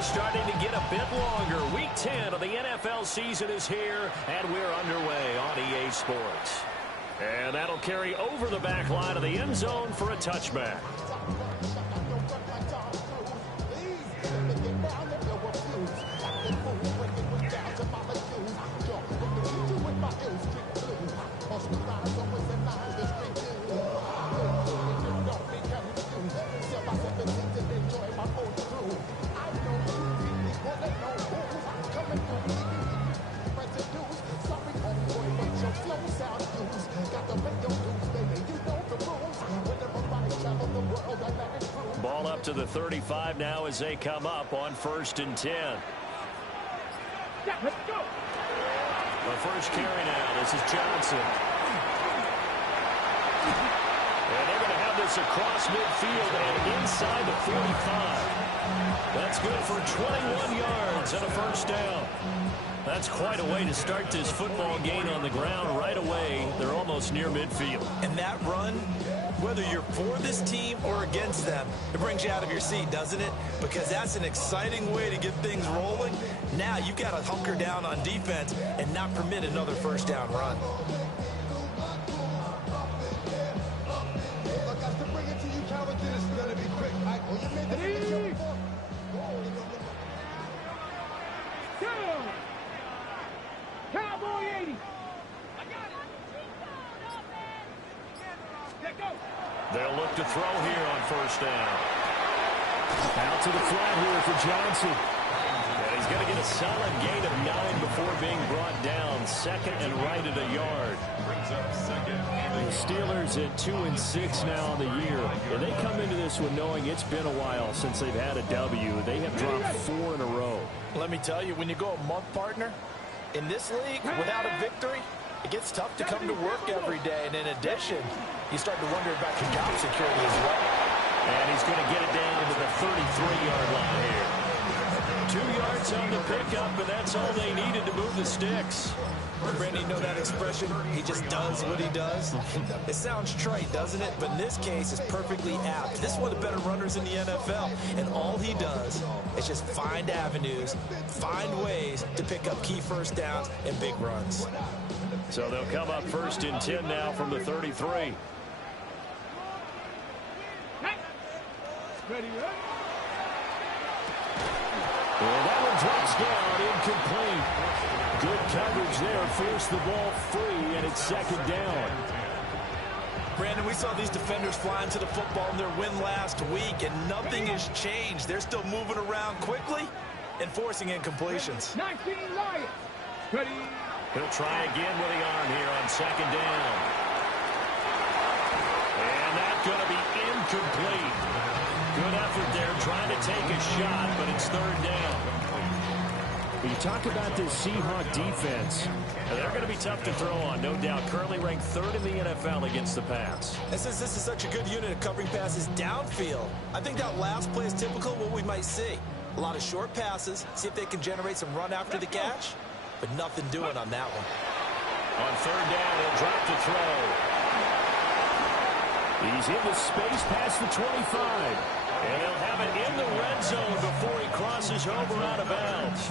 schedule starting to get a bit longer. Week 10 of the NFL season is here, and we're underway on EA Sports. And that'll carry over the back line of the end zone for a touchback. Ball up to the 35 now as they come up on 1st and 10. Let's go. The first carry now. This is Johnson. And they're going to have this across midfield and inside the 45. That's good for 21 yards and a first down. That's quite a way to start this football game on the ground right away. They're almost near midfield. And that run, whether you're for this team or against them, it brings you out of your seat, doesn't it? Because that's an exciting way to get things rolling. Now you've got to hunker down on defense and not permit another first down run. Cowboy 80. They'll look to throw here on first down. Out to the flat here for Johnson. And he's going to get a solid gain of 9 before being brought down. Second and right at a yard. The Steelers at 2-6 now on the year. And they come into this one knowing it's been a while since they've had a W. They have dropped 4 in a row. Let me tell you, when you go a month, partner, in this league, without a victory, it gets tough to come to work every day. And in addition, you start to wonder about your job security as well. And he's going to get it down to the 33-yard line here. 2 yards on the pickup, and that's all they needed to move the sticks. Brandon, you know that expression? He just does what he does. It sounds trite, doesn't it? But in this case, it's perfectly apt. This is one of the better runners in the NFL, and all he does is just find avenues, find ways to pick up key first downs and big runs. So they'll come up 1st and 10 now from the 33. Ready, ready. Well, that one drops down, incomplete. Good coverage there, forced the ball free, and it's 2nd down. Brandon, we saw these defenders flying to the football in their win last week, and nothing has changed. They're still moving around quickly and forcing incompletions. 19 Lions. Ready. He'll try again with the arm here on 2nd down. And that's going to be incomplete. Good effort there, trying to take a shot, but it's 3rd down. When you talk about this Seahawk defense, they're going to be tough to throw on, no doubt. Currently ranked 3rd in the NFL against the pass. And since this is such a good unit of covering passes downfield, I think that last play is typical of what we might see. A lot of short passes, see if they can generate some run after the catch, but nothing doing on that one. On 3rd down, he'll drop to throw. He's in the space past the 25. And he'll have it in the red zone before he crosses over out of bounds.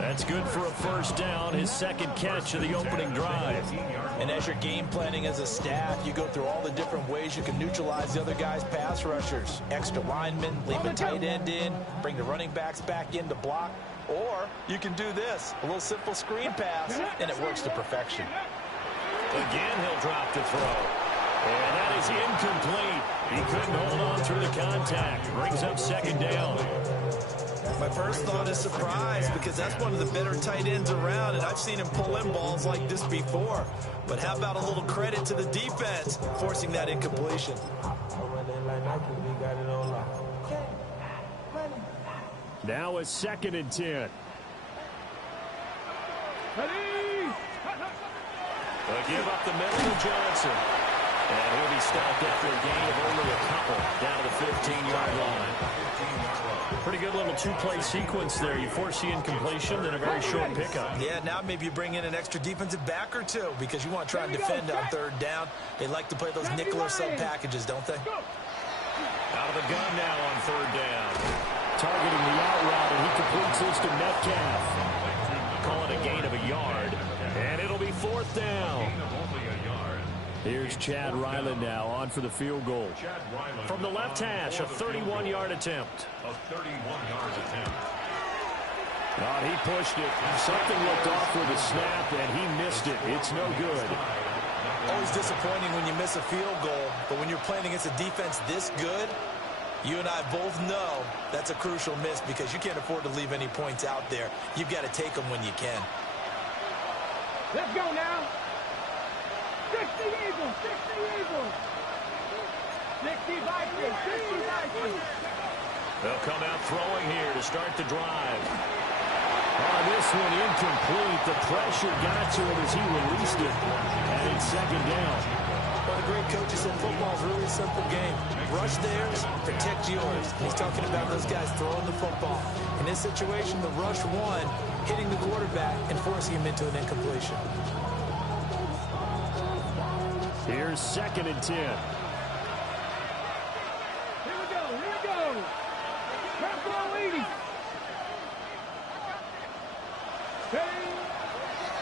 That's good for a first down, his 2nd catch of the opening drive. And as you're game planning as a staff, you go through all the different ways you can neutralize the other guy's pass rushers. Extra linemen, leave a tight end in, bring the running backs back in to block. Or you can do this, a little simple screen pass, and it works to perfection. Again, he'll drop to throw. And that is incomplete. He couldn't hold on through the contact. Brings up 2nd down. My first thought is surprise, because that's one of the better tight ends around, and I've seen him pull in balls like this before. But how about a little credit to the defense forcing that incompletion? Now a 2nd and 10. Ready. They'll give up the middle to Johnson. And he'll be stopped after a gain of only a couple down to the 15-yard line. Pretty good little 2-play sequence there. You force the incompletion, then a very short pickup. Yeah, now maybe you bring in an extra defensive back or two because you want to try and defend on 3rd down. They like to play those nickel or sub packages, don't they? Out of the gun now on 3rd down. targeting the out route, and he completes this to Metcalf. Call it a gain of a yard, and it'll be 4th down. Here's Chad Ryland now on for the field goal. From the left hash, a 31-yard attempt. He pushed it. Something looked off with a snap, and he missed it. It's no good. Always disappointing when you miss a field goal, but when you're playing against a defense this good, you and I both know that's a crucial miss because you can't afford to leave any points out there. You've got to take them when you can. Let's go now. 60 Eagles, 60 Eagles. 60 Vikings, 60 Vikings. They'll come out throwing here to start the drive. This one incomplete. The pressure got to him as he released it. And it's 2nd down. Well, the great coach said football is really a simple game. Rush theirs, protect yours. And he's talking about those guys throwing the football. In this situation, the rush one, hitting the quarterback and forcing him into an incompletion. Here's 2nd and 10. Here we go, here we go. Purple 80.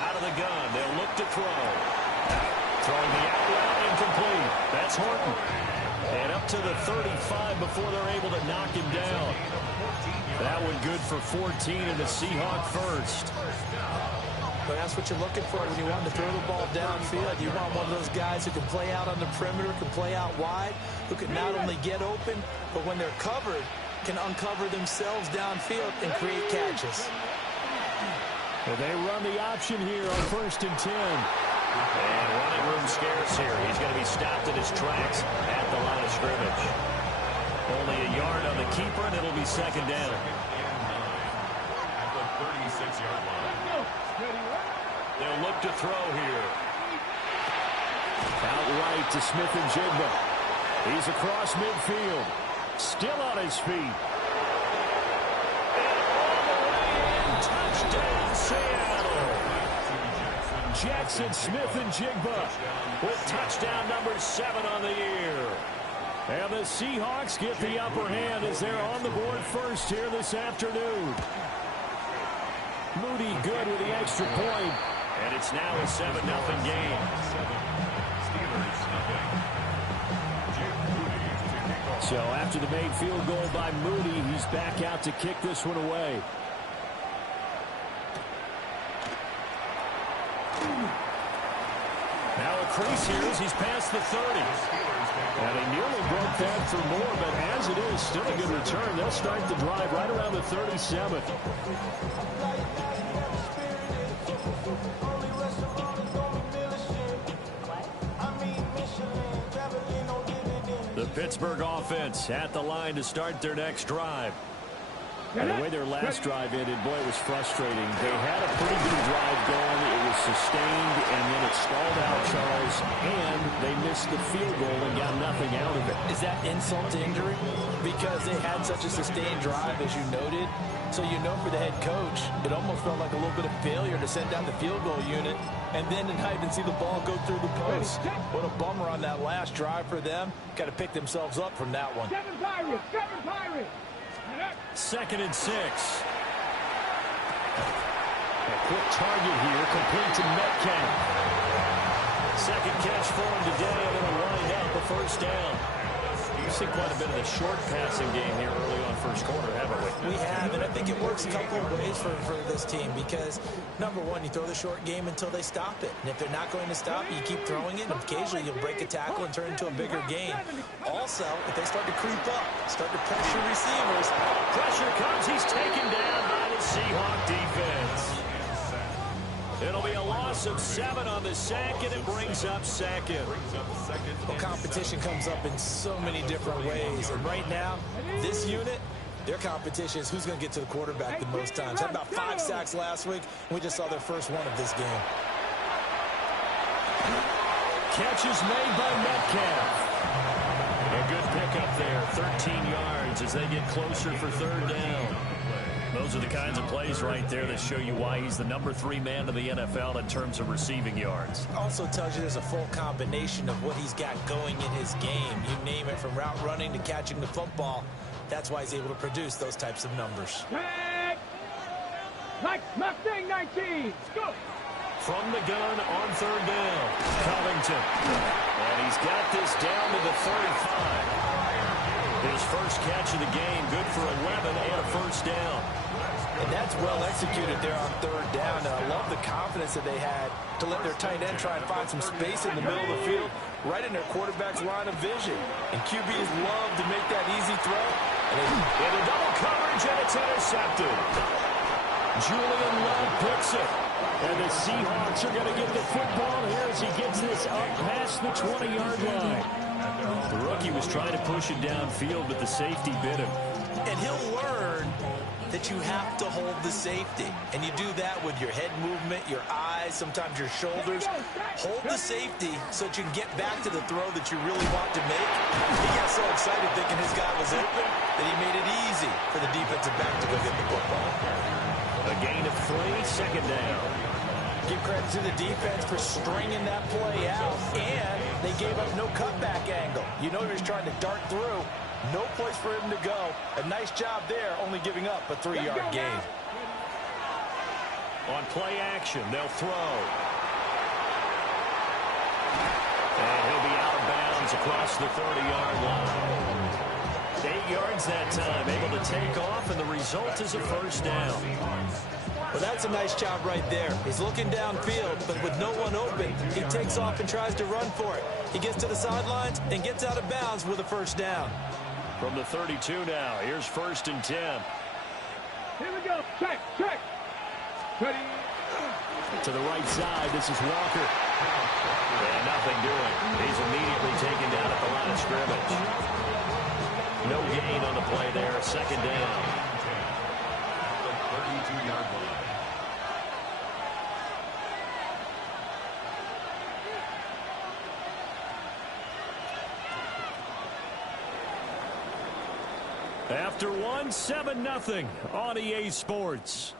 Out of the gun, they'll look to throw. Throwing the out route, incomplete. That's Horton. And up to the 35 before they're able to knock him down. That one good for 14 and the Seahawk first. But that's what you're looking for when you want to throw the ball downfield. You want one of those guys who can play out on the perimeter, can play out wide, who can not only get open, but when they're covered, can uncover themselves downfield and create catches. Well, they run the option here on 1st and 10. And running room scarce here. He's going to be stopped in his tracks at the line of scrimmage. Only a yard on the keeper, and it'll be 2nd down. At the 36-yard line. They'll look to throw here. Out right to Smith-Njigba. He's across midfield. Still on his feet. Touchdown, Seattle. Jackson Smith-Njigba with touchdown number 7 on the year. And the Seahawks get the upper hand as they're on the board first here this afternoon. Moody good with the extra point. And it's now a 7-0 game. So after the made field goal by Moody, he's back out to kick this one away. Now a crease here as he's past the 30. And he nearly broke that for more, but as it is, still a good return. They'll start the drive right around the 37. The Pittsburgh offense at the line to start their next drive. And the way their last drive ended, boy, it was frustrating. They had a pretty good drive going. It was sustained, and then it stalled out, Charles, and they missed the field goal and got nothing out of it. Is that insult to injury? Because they had such a sustained drive, as you noted. So you know for the head coach, it almost felt like a little bit of failure to send down the field goal unit and then not even see the ball go through the post. What a bummer on that last drive for them. Got to pick themselves up from that one. 7 Pirates, 7 Pirates. 2nd and 6. A quick target here, complete to Metcalf. Second catch for him today, and it'll wind up a 1st down. We've seen quite a bit of the short passing game here early on first quarter, haven't we? We have, and I think it works a couple of ways for this team because, number one, you throw the short game until they stop it. And if they're not going to stop it, you keep throwing it, and occasionally you'll break a tackle and turn it into a bigger gain. Also, if they start to creep up, start to pressure receivers. Pressure comes. He's taken down by the Seahawk defense. It'll be a loss of 7 on the sack, and it brings up 2nd. Well, competition comes up in so many different ways. And right now, this unit, their competition is who's going to get to the quarterback the most times. Had about 5 sacks last week, and we just saw their first one of this game. Catch is made by Metcalf. A good pickup there, 13 yards as they get closer for 3rd down. Those are the kinds of plays right there that show you why he's the number 3 man in the NFL in terms of receiving yards. Also tells you there's a full combination of what he's got going in his game. You name it, from route running to catching the football. That's why he's able to produce those types of numbers. Like Mustang 19. Go. From the gun on third down, Covington. And he's got this down to the 35. His first catch of the game, good for 11 and a first down. And that's well executed there on third down. And I love the confidence that they had to let their tight end try and find some space in the middle of the field, right in their quarterback's line of vision. And QBs love to make that easy throw. And into double coverage, and it's intercepted. Julian Love picks it. And the Seahawks are going to get the football here as he gets this up past the 20-yard line. The rookie was trying to push it downfield, but the safety bit him. And he'll learn that you have to hold the safety. And you do that with your head movement, your eyes, sometimes your shoulders. Hold the safety so that you can get back to the throw that you really want to make. He got so excited thinking his guy was open that he made it easy for the defensive back to go get the football. A gain of 3, second down. Give credit to the defense for stringing that play out, and they gave up no cutback angle. You know he was trying to dart through. No place for him to go. A nice job there, only giving up a 3-yard gain. On play action, they'll throw. And he'll be out of bounds across the 30-yard line. 8 yards that time, able to take off, and the result is a first down. Well, that's a nice job right there. He's looking downfield, but with no one open, he takes off and tries to run for it. He gets to the sidelines and gets out of bounds with a first down. From the 32 now, here's 1st and 10. Here we go. Check. Ready. To the right side, this is Walker. And nothing doing. He's immediately taken down at the line of scrimmage. No gain on the play there, second down. The 32-yard line. After one, 7-0 on EA Sports.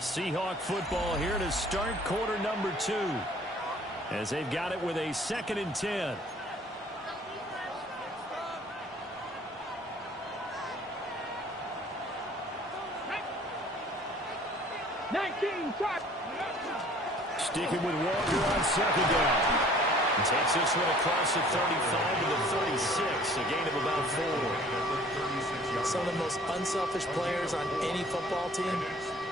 Seahawk football here to start quarter number 2. As they've got it with a 2nd and 10. Sticking with Walker on 2nd down. Takes this one across the 35 to the 36. A gain of about 4. Some of the most unselfish players on any football team,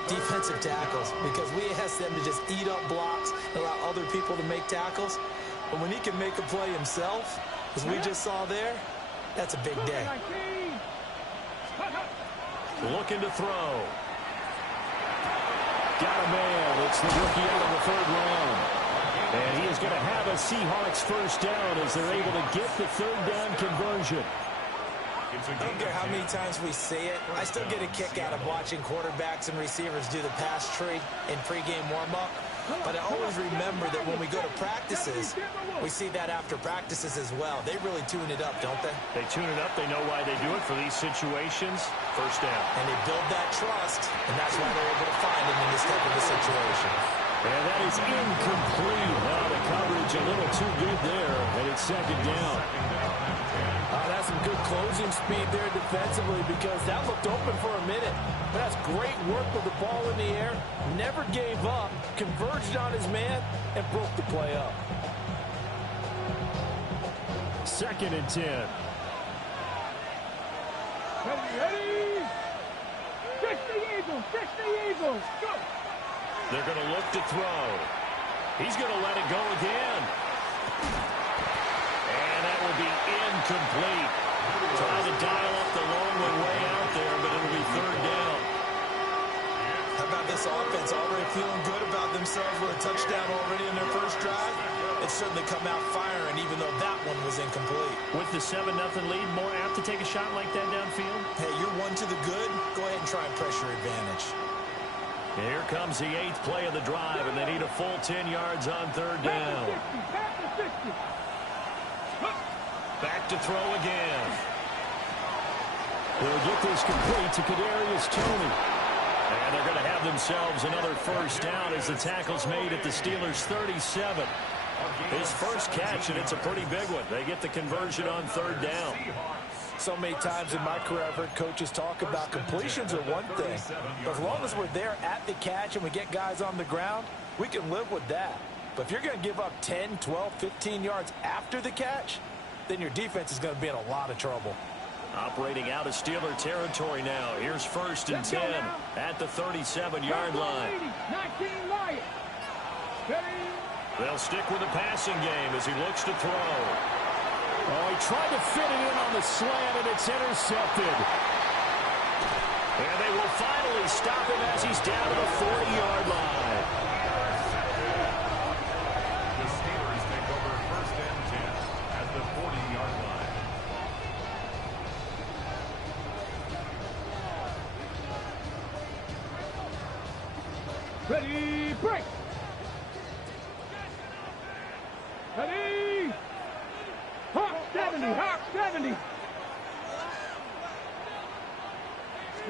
defensive tackles, because we ask them to just eat up blocks and allow other people to make tackles. But when he can make a play himself, as we just saw there, that's a big day. Looking to throw. Got a man. It's the rookie out of the 3rd round. And he is going to have a Seahawks first down as they're able to get the 3rd down conversion. I don't care how many times we see it. I still get a kick out of watching quarterbacks and receivers do the pass tree in pregame warm-up. But I always remember that when we go to practices, we see that after practices as well. They really tune it up, don't they? They tune it up. They know why they do it for these situations. First down. And they build that trust, and that's why they're able to find him in this type of a situation. And that is incomplete. Now the coverage a little too good there, and it's 2nd down. That's some good closing speed there defensively, because that looked open for a minute. But that's great work with the ball in the air. Never gave up, converged on his man, and broke the play up. 2nd and 10. Ready. 60 Eagles. Go. They're going to look to throw. He's going to let it go again. And that will be incomplete. Trying to dial up the long one way out there, but it'll be 3rd down. How about this offense already feeling good about themselves with a touchdown already in their first drive? It's certainly come out firing, even though that one was incomplete. With the 7-0 lead, more apt to take a shot like that downfield? Hey, you're one to the good. Go ahead and try and press your advantage. Here comes the 8th play of the drive, and they need a full 10 yards on 3rd down. Back to throw again. They'll get this complete to Kadarius Toney. And they're going to have themselves another first down as the tackle's made at the Steelers' 37. His first catch, and it's a pretty big one. They get the conversion on third down. So many times in my career, I've heard coaches talk about completions are one thing. But as long as we're there at the catch and we get guys on the ground, we can live with that. But if you're going to give up 10, 12, 15 yards after the catch, then your defense is going to be in a lot of trouble. Operating out of Steeler territory now. Here's 1st and 10 at the 37-yard line. 19 Lions. They'll stick with the passing game as he looks to throw. Oh, he tried to fit it in on the slant, and it's intercepted. And they will finally stop him as he's down to the 40-yard line. The Steelers take over 1st and 10 at the 40-yard line. Ready, break. Ready. Hawk 70, Hawk 70.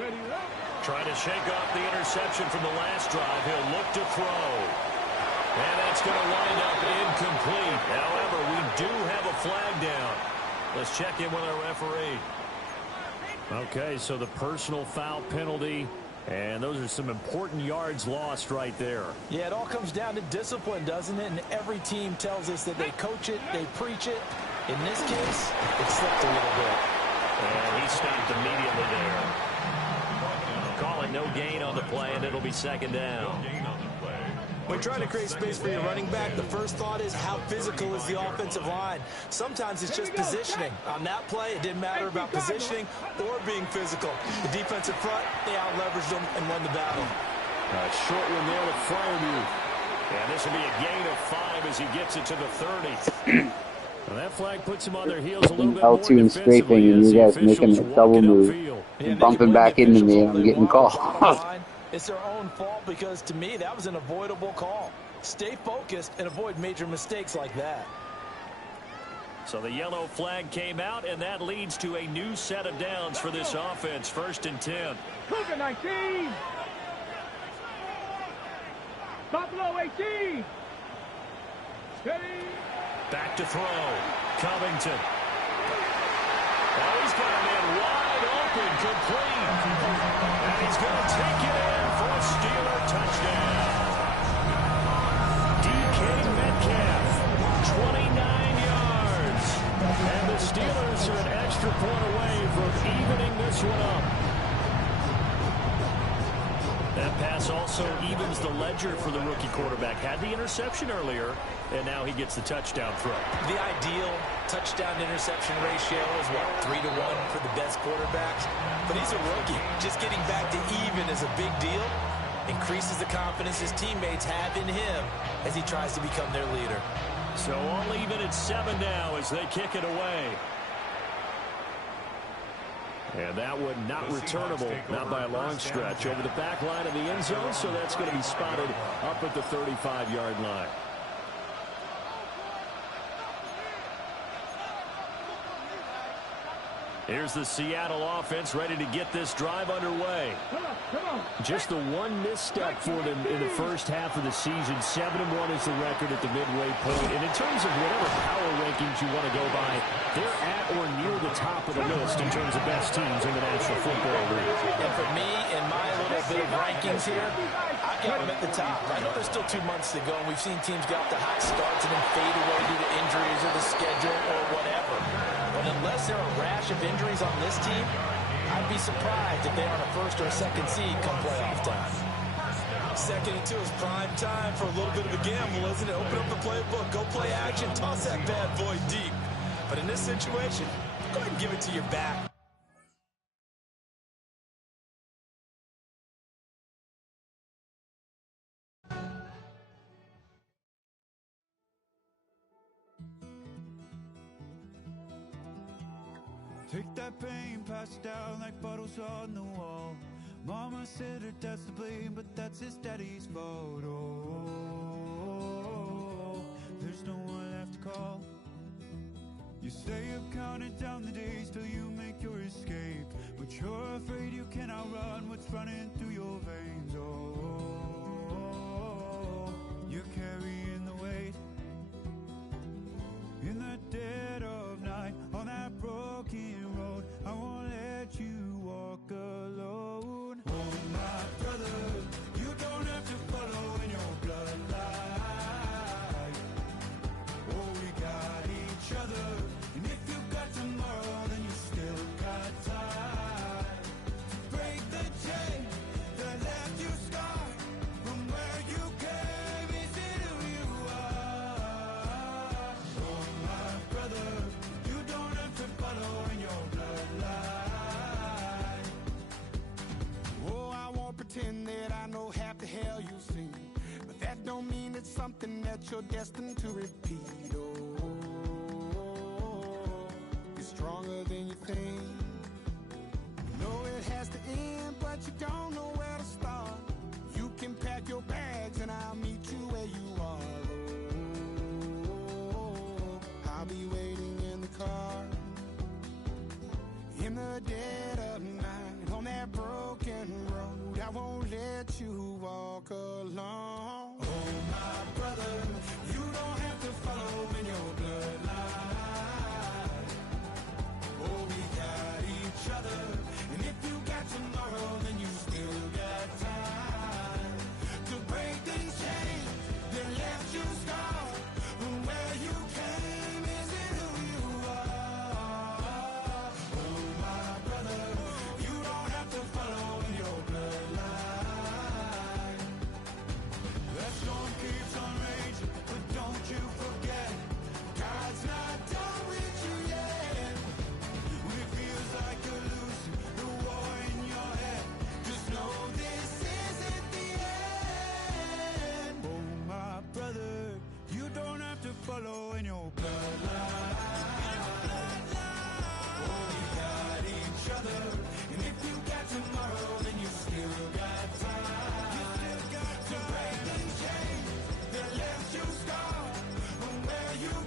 Ready, up. Trying to shake off the interception from the last drive. He'll look to throw. And that's going to wind up incomplete. However, we do have a flag down. Let's check in with our referee. Okay, so the personal foul penalty. And those are some important yards lost right there. Yeah, it all comes down to discipline, doesn't it? And every team tells us that they coach it, they preach it. In this case, it slipped a little bit. And he stopped immediately there. Call it no gain on the play, and it'll be 2nd down. When trying to create space for your running back, the first thought is how physical is the offensive line. Sometimes it's just positioning. On that play, it didn't matter about positioning or being physical. The defensive front, they out-leveraged them and won the battle. Short one there to Fryermuth. And this will be a gain of 5 as he gets it to the 30. Well, that flag puts him on their heels a little bit more L2 and scraping, and you guys making a double move. Yeah, bumping back into me, and I'm getting called. It's their own fault because, to me, that was an avoidable call. Stay focused and avoid major mistakes like that. So the yellow flag came out, and that leads to a new set of downs for this offense. 1st and 10. Cougar 19. Buffalo 18. Steady. Back to throw. Covington. Oh, he's got a man wide open, complete. And he's going to take it in for a Steeler touchdown. DK Metcalf, 29 yards. And the Steelers are an extra point away from evening this one up. That pass also evens the ledger for the rookie quarterback. Had the interception earlier, and now he gets the touchdown throw. The ideal touchdown-interception ratio is, what, 3-1 for the best quarterbacks? But he's a rookie. Just getting back to even is a big deal. Increases the confidence his teammates have in him as he tries to become their leader. So all even at 7 now as they kick it away. And that one not returnable, not by a long stretch, over the back line of the end zone, so that's going to be spotted up at the 35-yard line. Here's the Seattle offense ready to get this drive underway. Just the one misstep for them in the first half of the season. 7-1 is the record at the midway point. And in terms of whatever power rankings you want to go by, they're at or near the top of the list in terms of best teams in the National Football League. And for me, in my little bit of rankings here, I've got them at the top. I know there's still 2 months to go, and we've seen teams get off to hot starts and then fade away due to injuries or the schedule or whatever. But unless there are a rash of injuries on this team, I'd be surprised if they're on a 1st or a 2nd seed come playoff time. 2nd and 2 is prime time for a little bit of a gamble, isn't it? Open up the playbook, go play action, toss that bad boy deep. But in this situation, go ahead and give it to your back. Take that pain, pass it down like bottles on the wall. Mama said her dad's to blame, but that's his daddy's fault. Oh, there's no one left to call. You stay up counting down the days till you make your escape, but you're afraid you cannot run what's running through your veins. Oh, you're carrying the weight let you walk alone. Oh, my brother, you don't have to follow in your bloodline. Oh, we got each other, and if you got tomorrow, then you still got time. Break the chain that left you scarred from where you came. Is it who you are? Oh, my brother, you don't have to follow in your bloodline. Oh, I won't pretend that I know half the hell you've seen, but that don't mean it's something that you're destined to repeat. Oh, you're stronger than you think. You know it has to end, but you don't know where to start. You can pack your bags and I'll meet you where you are. Oh, I'll be waiting in the car in the dead of night on that broken road. I won't let you walk alone. Oh, my brother, you don't have to follow in your bloodline. Oh, we got each other, and if you got tomorrow, then you still got time to break these chains that left you scarred from where you came. Is it who you are? Oh, my brother, you don't have to follow in your bloodline. That storm keeps on raging, but don't you forget, God's not done with you yet. When it feels like you're losing the war in your head, just know this isn't the end. Oh, my brother, you don't have to follow in your bloodline. Oh, we got each other, and if you got tomorrow, then you still got time. To break these chains that left you scarred from where you came.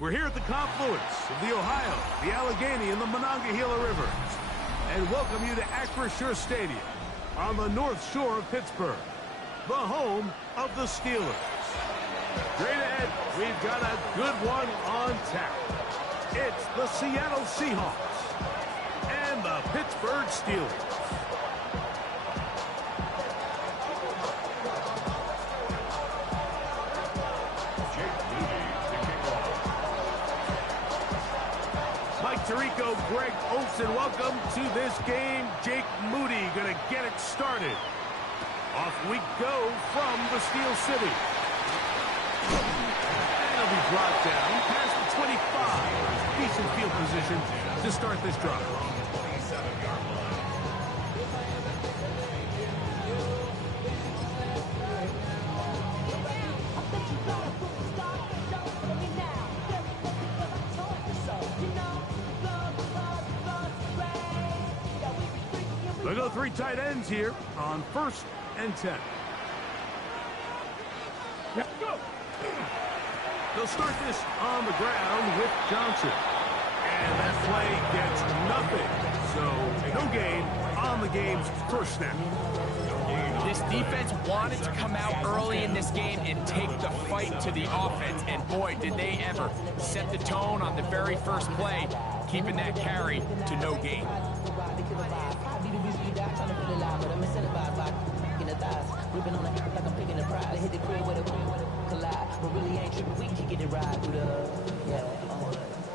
We're here at the confluence of the Ohio, the Allegheny, and the Monongahela Rivers, and welcome you to Acrisure Stadium on the North Shore of Pittsburgh, the home of the Steelers. Straight ahead, we've got a good one on tap. It's the Seattle Seahawks and the Pittsburgh Steelers. Mike Tirico, Greg Olsen, welcome to this game. Jake Moody going to get it started. Off we go from the Steel City. And it'll be brought down past the 25. Decent field position to start this drive. 27-yard line. Look at the three tight ends here on 1st and 10. Let's go. They'll start this on the ground with Johnson. And that play gets nothing. So no gain on the game's first snap. This defense wanted to come out early in this game and take the fight to the offense. And boy, did they ever set the tone on the very first play, keeping that carry to no gain.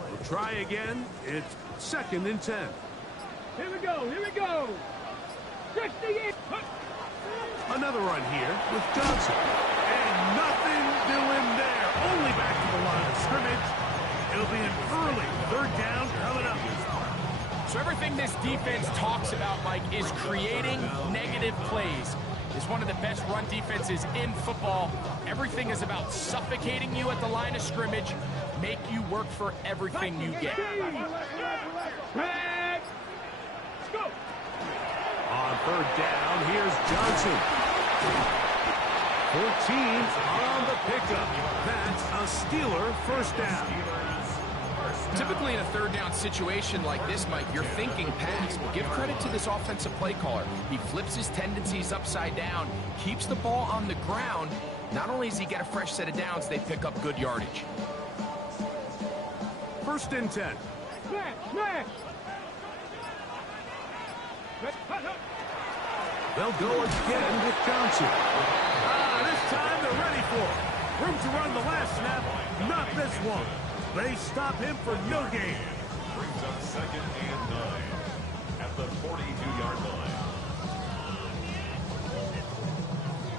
We'll try again. It's 2nd and 10. Here we go. Here we go. 68. Another run here with Johnson. And nothing doing there. Only back to the line of scrimmage. It'll be an early 3rd down coming up. So everything this defense talks about, Mike, is creating negative plays. It's one of the best run defenses in football. Everything is about suffocating you at the line of scrimmage, make you work for everything you get. Let's go. On 3rd down, here's Johnson. 14 on the pickup. That's a Steeler 1st down. Typically in a third down situation like this, Mike, you're thinking pass. But give credit to this offensive play caller. He flips his tendencies upside down, keeps the ball on the ground. Not only does he get a fresh set of downs, they pick up good yardage. 1st and 10. They'll go again with Johnson. This time they're ready for it. Room to run the last snap, not this one. They stop him for no gain. Brings up 2nd and 9 at the 42-yard line.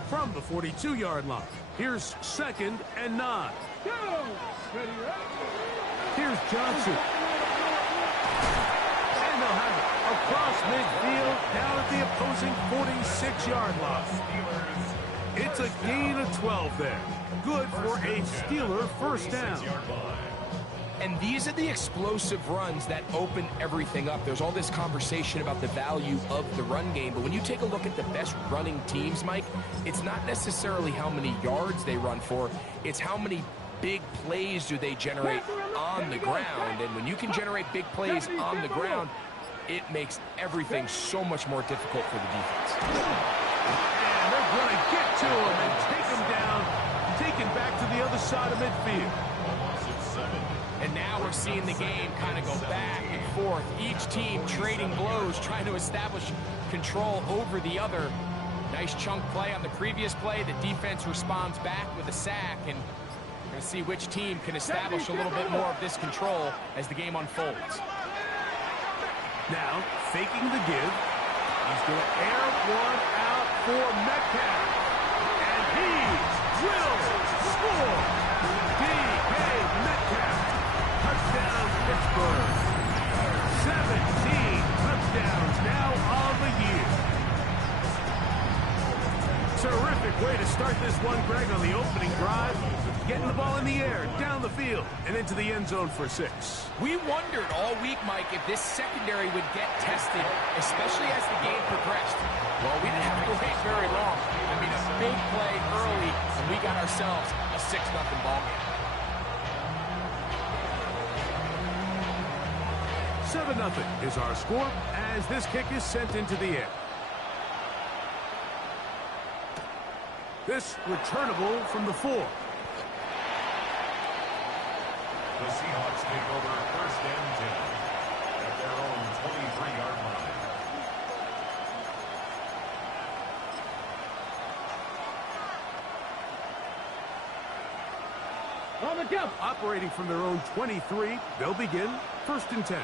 From the 42-yard line, here's 2nd and 9. Here's Johnson. And they'll have it across midfield down at the opposing 46-yard line. It's a gain of 12 there. Good for a Steeler 1st down. And these are the explosive runs that open everything up. There's all this conversation about the value of the run game, but when you take a look at the best running teams, Mike, it's not necessarily how many yards they run for, it's how many big plays do they generate on the ground. And when you can generate big plays on the ground, it makes everything so much more difficult for the defense. And they're going to get to him and take him down, taken back to the other side of midfield. And now we're seeing the game kind of go back and forth. Each team trading blows, trying to establish control over the other. Nice chunk play on the previous play. The defense responds back with a sack, and we're going to see which team can establish a little bit more of this control as the game unfolds. Now, faking the give. He's going to air one out for Metcalf. And he will score. D.K. Metcalf. Touchdown, Pittsburgh. 17 touchdowns now on the year. Terrific way to start this one, Greg, on the opening drive. Getting the ball in the air, down the field, and into the end zone for 6. We wondered all week, Mike, if this secondary would get tested, especially as the game progressed. Well, we didn't have to wait very long. I mean, a big play early, and we got ourselves a 6-0 ball game. 7-0 is our score as this kick is sent into the air. This returnable from the 4. The Seahawks take over 1st and 10 at their own 23-yard line. Operating from their own 23, they'll begin 1st and 10.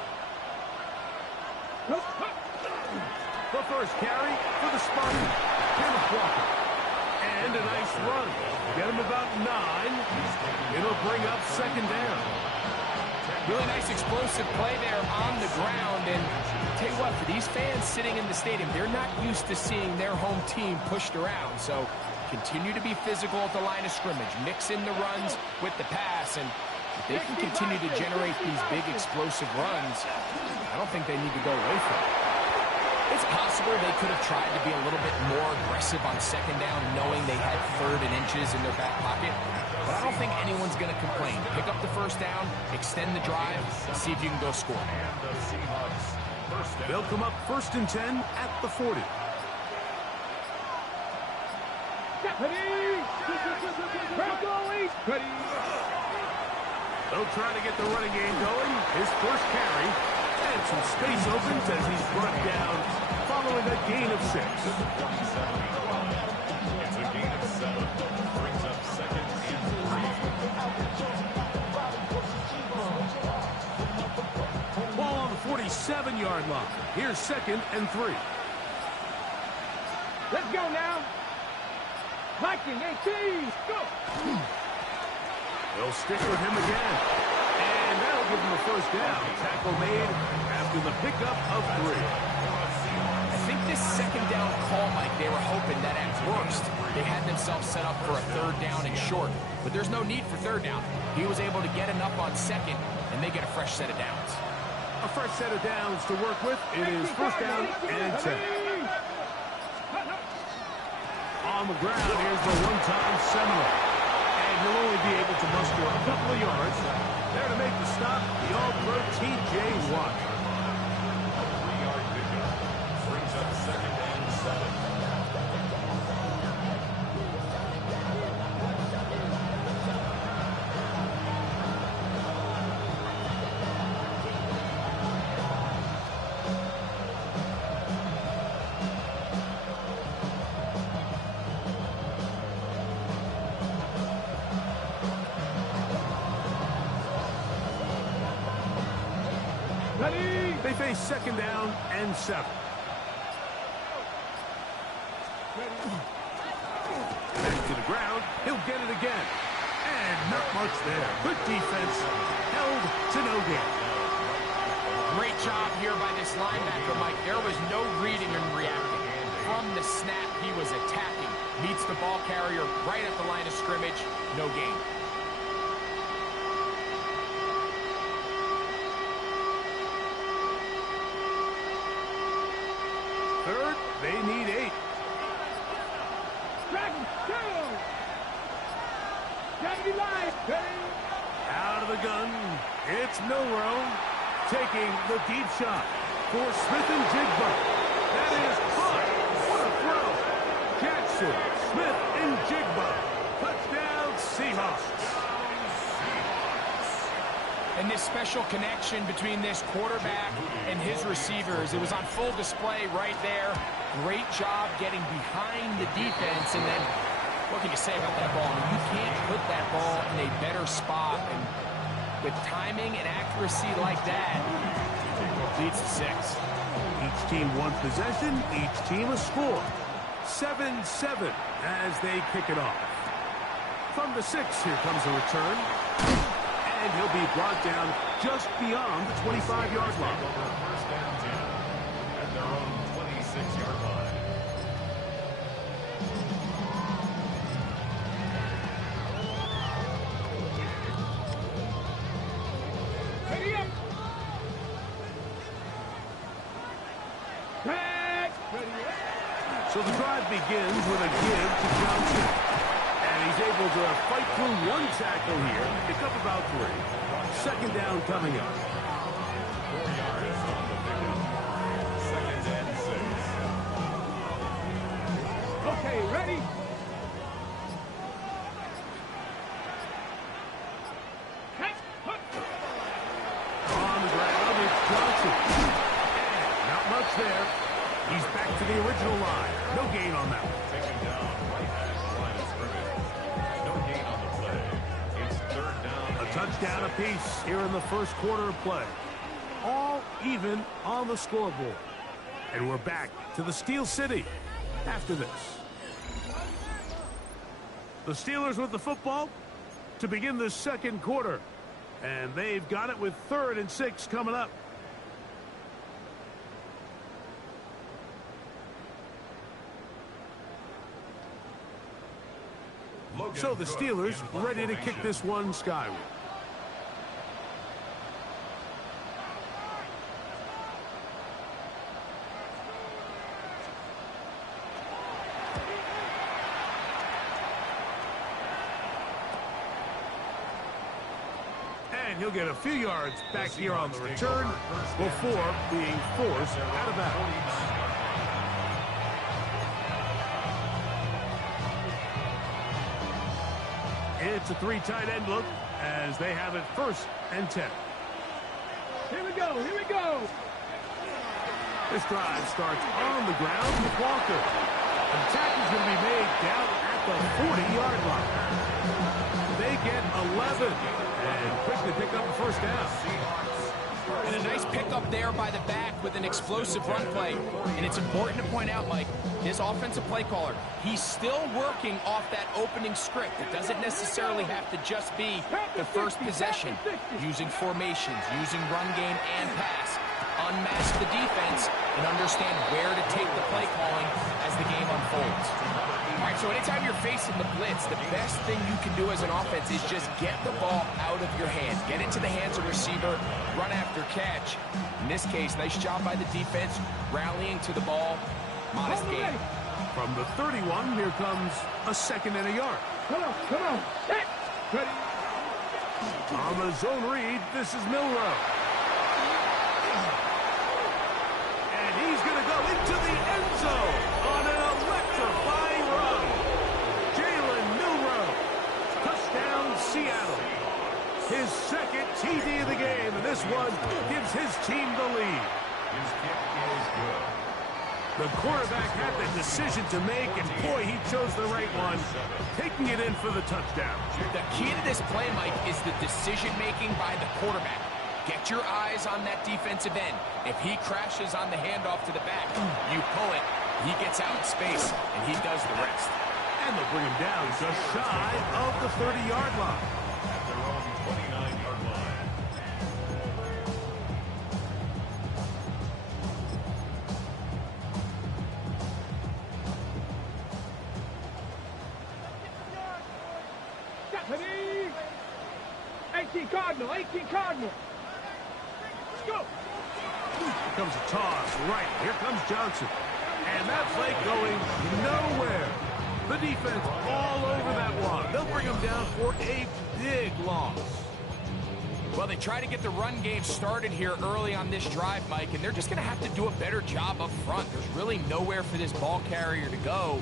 The first carry for the Spartans. Kenneth Walker. And a nice run. Get him about 9. It'll bring up 2nd down. Really nice explosive play there on the ground. And tell you what, for these fans sitting in the stadium, they're not used to seeing their home team pushed around. So continue to be physical at the line of scrimmage. Mix in the runs with the pass. And if they can continue to generate these big explosive runs, I don't think they need to go away from it. It's possible they could have tried to be a little bit more aggressive on 2nd down, knowing they had 3rd and inches in their back pocket. But I don't think anyone's going to complain. Pick up the 1st down, extend the drive, and see if you can go score. And the Seahawks, 1st down. They'll come up 1st and 10 at the 40. They'll try to get the running game going. His first carry. And some space opens as he's brought down following a gain of 6. It's a gain of 7. Brings up 2nd and 3. Ball on the 47-yard line. Here's 2nd and 3. Let's go now. Viking 18, go. They'll stick with him again. And that'll give him a 1st down. Tackle made after the pickup of 3. I think this 2nd down call, Mike, they were hoping that at worst they had themselves set up for a 3rd down and short. But there's no need for 3rd down. He was able to get enough on 2nd, and they get a fresh set of downs. A fresh set of downs to work with. It is 1st down and 10. On the ground, here's the one-time Seminole. And he'll only be able to muster a couple of yards. There to make the stop, the all-pro T.J. Watt. A 3-yard pickup brings up 2nd and 7. They face 2nd down and 7. Back to the ground. He'll get it again. And not much there. Good defense. Held to no gain. Great job here by this linebacker, Mike. There was no reading and reacting. From the snap, he was attacking. Meets the ball carrier right at the line of scrimmage. No gain. Third, they need 8. Dragon, go! Dragon line, ready? Out of the gun, it's Milrow taking the deep shot for Smith and Ggml. That is caught. What a throw. Jackson, Smith, and Ggml. Touchdown, Seahawks. And this special connection between this quarterback and his receivers, it was on full display right there. Great job getting behind the defense. And then, what can you say about that ball? I mean, you can't put that ball in a better spot. And with timing and accuracy like that, leads to 6. Each team one possession, each team a score. 7-7 as they kick it off. From the 6, here comes a return. And he'll be brought down just beyond the 25-yard line. Over 1st and 10 at their own 26-yard line. Ready up! Back! Ready up! So the drive begins with a give to Johnson. And he's able to fight through one tackle here, pick up about 3. 2nd down coming up. 4 yards on the pickup. 2nd and 6. Okay, ready? Catch! Hook! On the ground, it's Johnson. And not much there. He's back to the original line. No gain on that one. Taken down right at the line of scrimmage. No gain on the play. It's 3rd down. A touchdown apiece here in the first quarter of play. All even on the scoreboard. And we're back to the Steel City after this. The Steelers with the football to begin the 2nd quarter. And they've got it with 3rd and 6 coming up. So the Steelers ready to kick this one skyward. And he'll get a few yards back here on the return before being forced out of bounds. It's a 3 tight end look as they have it 1st and 10. Here we go, here we go! This drive starts on the ground with Walker. And the tackle's going to be made down at the 40-yard line. They get 11 and quickly pick up the 1st down. And a nice pickup there by the back with an explosive run play. And it's important to point out, Mike, this offensive play caller, he's still working off that opening script. It doesn't necessarily have to just be the first possession. Using formations, using run game and pass. Unmask the defense and understand where to take the play calling as the game unfolds. All right, so anytime you're facing the blitz, the best thing you can do as an offense is just get the ball out of your hands. Get into the hands of receiver, run after catch. In this case, nice job by the defense, rallying to the ball. Modest gain. From the 31, here comes a 2nd and a yard. Come on, come on! Set! Ready? On the zone read, this is Milrow. And he's going to go into the end zone on an electrifying run. Jalen Milrow. Touchdown, Seattle. His second TD of the game, and this one gives his team the lead. His kick is good. The quarterback had the decision to make, and boy, he chose the right one, taking it in for the touchdown. The key to this play, Mike, is the decision-making by the quarterback. Get your eyes on that defensive end. If he crashes on the handoff to the back, you pull it, he gets out in space, and he does the rest. And they'll bring him down just shy of the 30-yard line. At their own 29-yard line. Stephanie! 18 Cardinal, 18 Cardinal. Let's go. Here comes a toss, right. Here comes Johnson. And that play going nowhere. The defense all over that one. They'll bring him down for a big loss. Well, they try to get the run game started here early on this drive, Mike, and they're just going to have to do a better job up front. There's really nowhere for this ball carrier to go.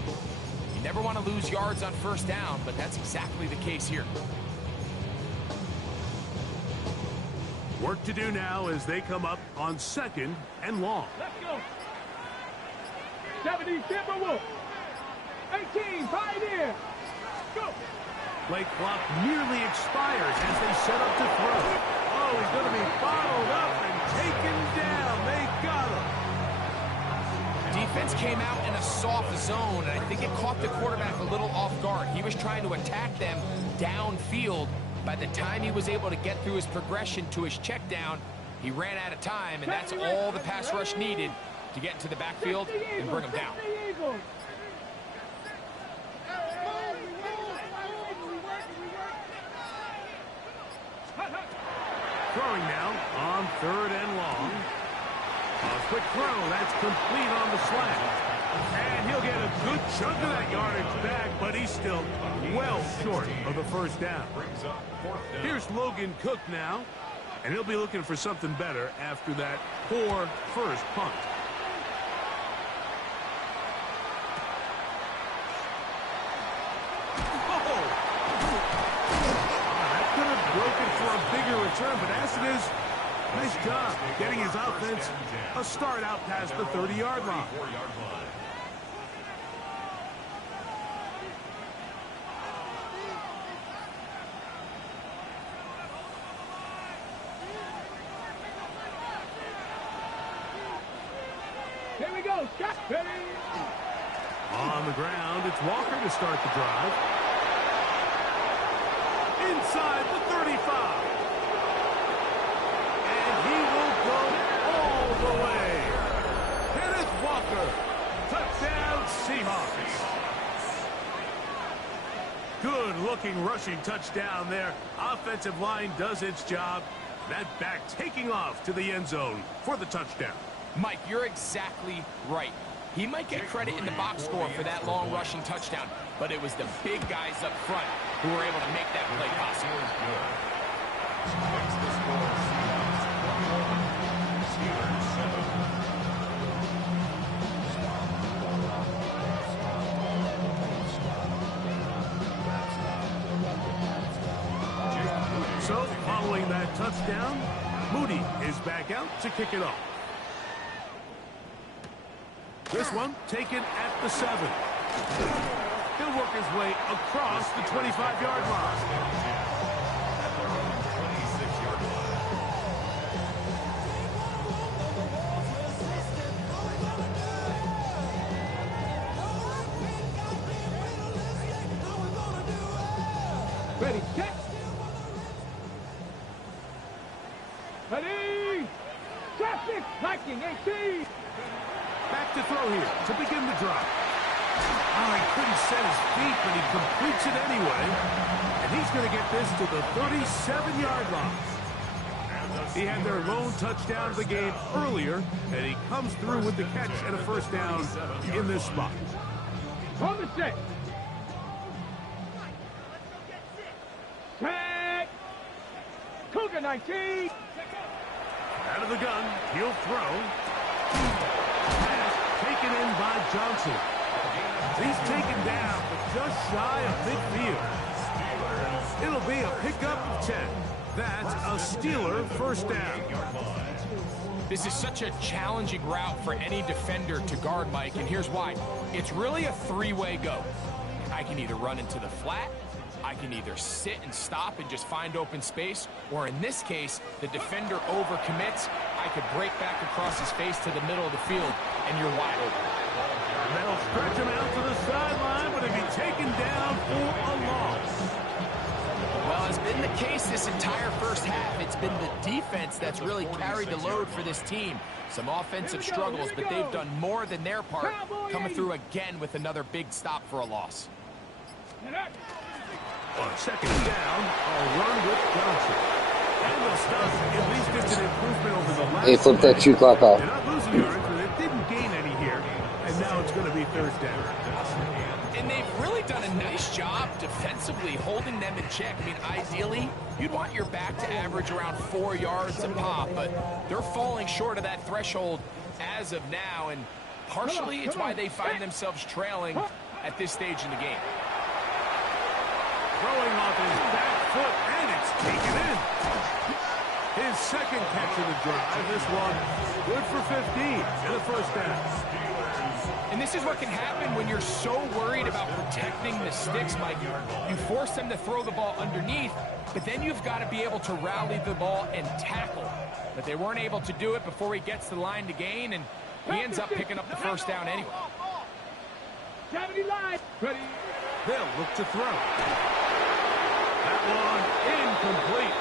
You never want to lose yards on first down, but that's exactly the case here. Work to do now as they come up on 2nd and long. Let's go. 70 Timberwolves. 18 Pioneer. Go. Play clock nearly expires as they set up to throw. Oh, he's going to be bottled up and taken down. They got him. Defense came out in a soft zone, and I think it caught the quarterback a little off guard. He was trying to attack them downfield. By the time he was able to get through his progression to his check down, he ran out of time, and that's all the pass rush needed to get into the backfield and bring him down. Throwing now on 3rd and long. A quick throw, that's complete on the slant. And he'll get a good chunk of that yardage back, but he's still well short of the first down. Brings up 4th down. Here's Logan Cook now, and he'll be looking for something better after that poor first punt. That could have broken for a bigger return, but as it is, nice job getting his offense a start out past the 30-yard line. 4-yard line. Here we go, Scott. Ready? On the ground, it's Walker to start the drive. Inside the 35. And he will go all the way. Kenneth Walker. Touchdown, Seahawks. Good-looking rushing touchdown there. Offensive line does its job. That back taking off to the end zone for the touchdown. Mike, you're exactly right. He might get credit in the box score for that long rushing touchdown, but it was the big guys up front who were able to make that play possible. Makes the score Seahawks 7. So, following that touchdown, Moody is back out to kick it off. This one taken at the 7. He'll work his way across the 25-yard line. At their own 26-yard line. Ready, set. Ready. Traffic. Viking 18. Back to throw here to begin the drive. Oh, he couldn't set his feet, but he completes it anyway. And he's going to get this to the 37-yard line. He had their lone touchdown of the game earlier, and he comes through with the catch and a first down in this spot. On the set. Tag. 19. Out of the gun, he'll throw. Pass taken in by Johnson. He's taken down, but just shy of midfield. It'll be a pickup of 10. That's a Steeler first down. This is such a challenging route for any defender to guard, Mike, and here's why. It's really a three-way go. I can either run into the flat, I can either sit and stop and just find open space, or in this case, the defender overcommits. I could break back across his face to the middle of the field, and you're wide open. And they'll stretch him out to the sideline, but he'll be taken down for a loss. Well, it's been the case this entire first half. It's been the defense that's really carried the load for this team. Some offensive struggles, but they've done more than their part, coming through again with another big stop for a loss. On second down, a run with Johnson. And they'll stop. At least it's an improvement over the last. Hey, flip that shoe clock off. They're not losing yards, but they didn't gain any here. And now it's going to be third down. And they've really done a nice job defensively holding them in check. I mean, ideally, you'd want your back to average around 4 yards a pop, but they're falling short of that threshold as of now, and partially it's why they find themselves trailing at this stage in the game. Throwing off his back foot, and it's taken in. His second catch of the drive. This one good for 15 and a first down. And this is what can happen when you're so worried about protecting the sticks, Mike. You force them to throw the ball underneath, but then you've got to be able to rally the ball and tackle. But they weren't able to do it before he gets the line to gain, and he ends up picking up the first down anyway. 70 line. Ready. They'll look to throw. That one incomplete.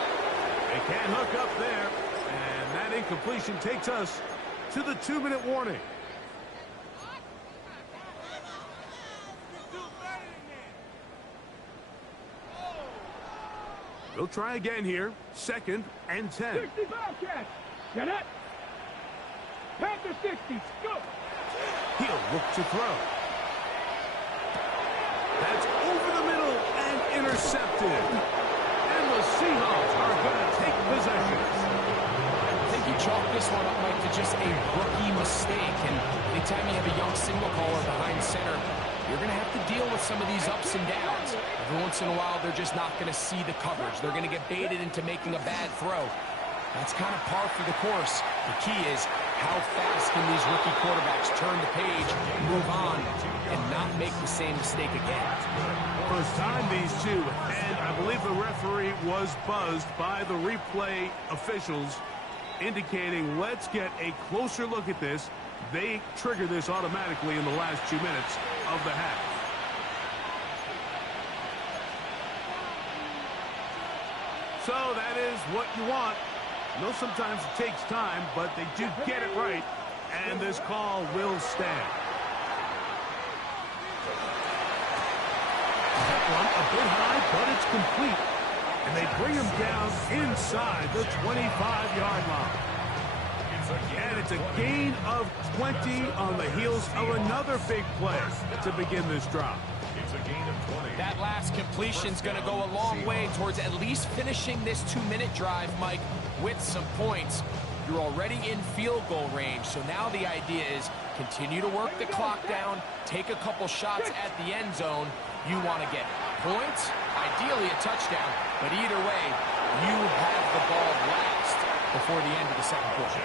They can't hook up there, and that incompletion takes us to the 2-minute warning. We'll try again here. 2nd and 10. 60 Bobcats. Get it. Panther 60. Go. He'll look to throw. That's over the middle and intercepted. And the Seahawks are going to take possession. I think you chalk this one up, Mike, to just a rookie mistake. And anytime you have a young signal caller behind center, you're going to have to deal with some of these ups and downs. Every once in a while, they're just not going to see the coverage. They're going to get baited into making a bad throw. That's kind of par for the course. The key is how fast can these rookie quarterbacks turn the page, move on, and not make the same mistake again. First time these two, and I believe the referee was buzzed by the replay officials, indicating let's get a closer look at this. They trigger this automatically in the last 2 minutes of the half. So that is what you want. I know sometimes it takes time, but they do get it right, and this call will stand. That one a bit high, but it's complete. And they bring him down inside the 25-yard line. And it's a gain of 20 on the heels of another big play to begin this drive. It's a gain of 20. That last completion's going to go a long way towards at least finishing this 2-minute drive, Mike, with some points. You're already in field goal range, so now the idea is continue to work the clock down, take a couple shots at the end zone. You want to get points, ideally a touchdown, but either way, you have the ball last before the end of the second quarter.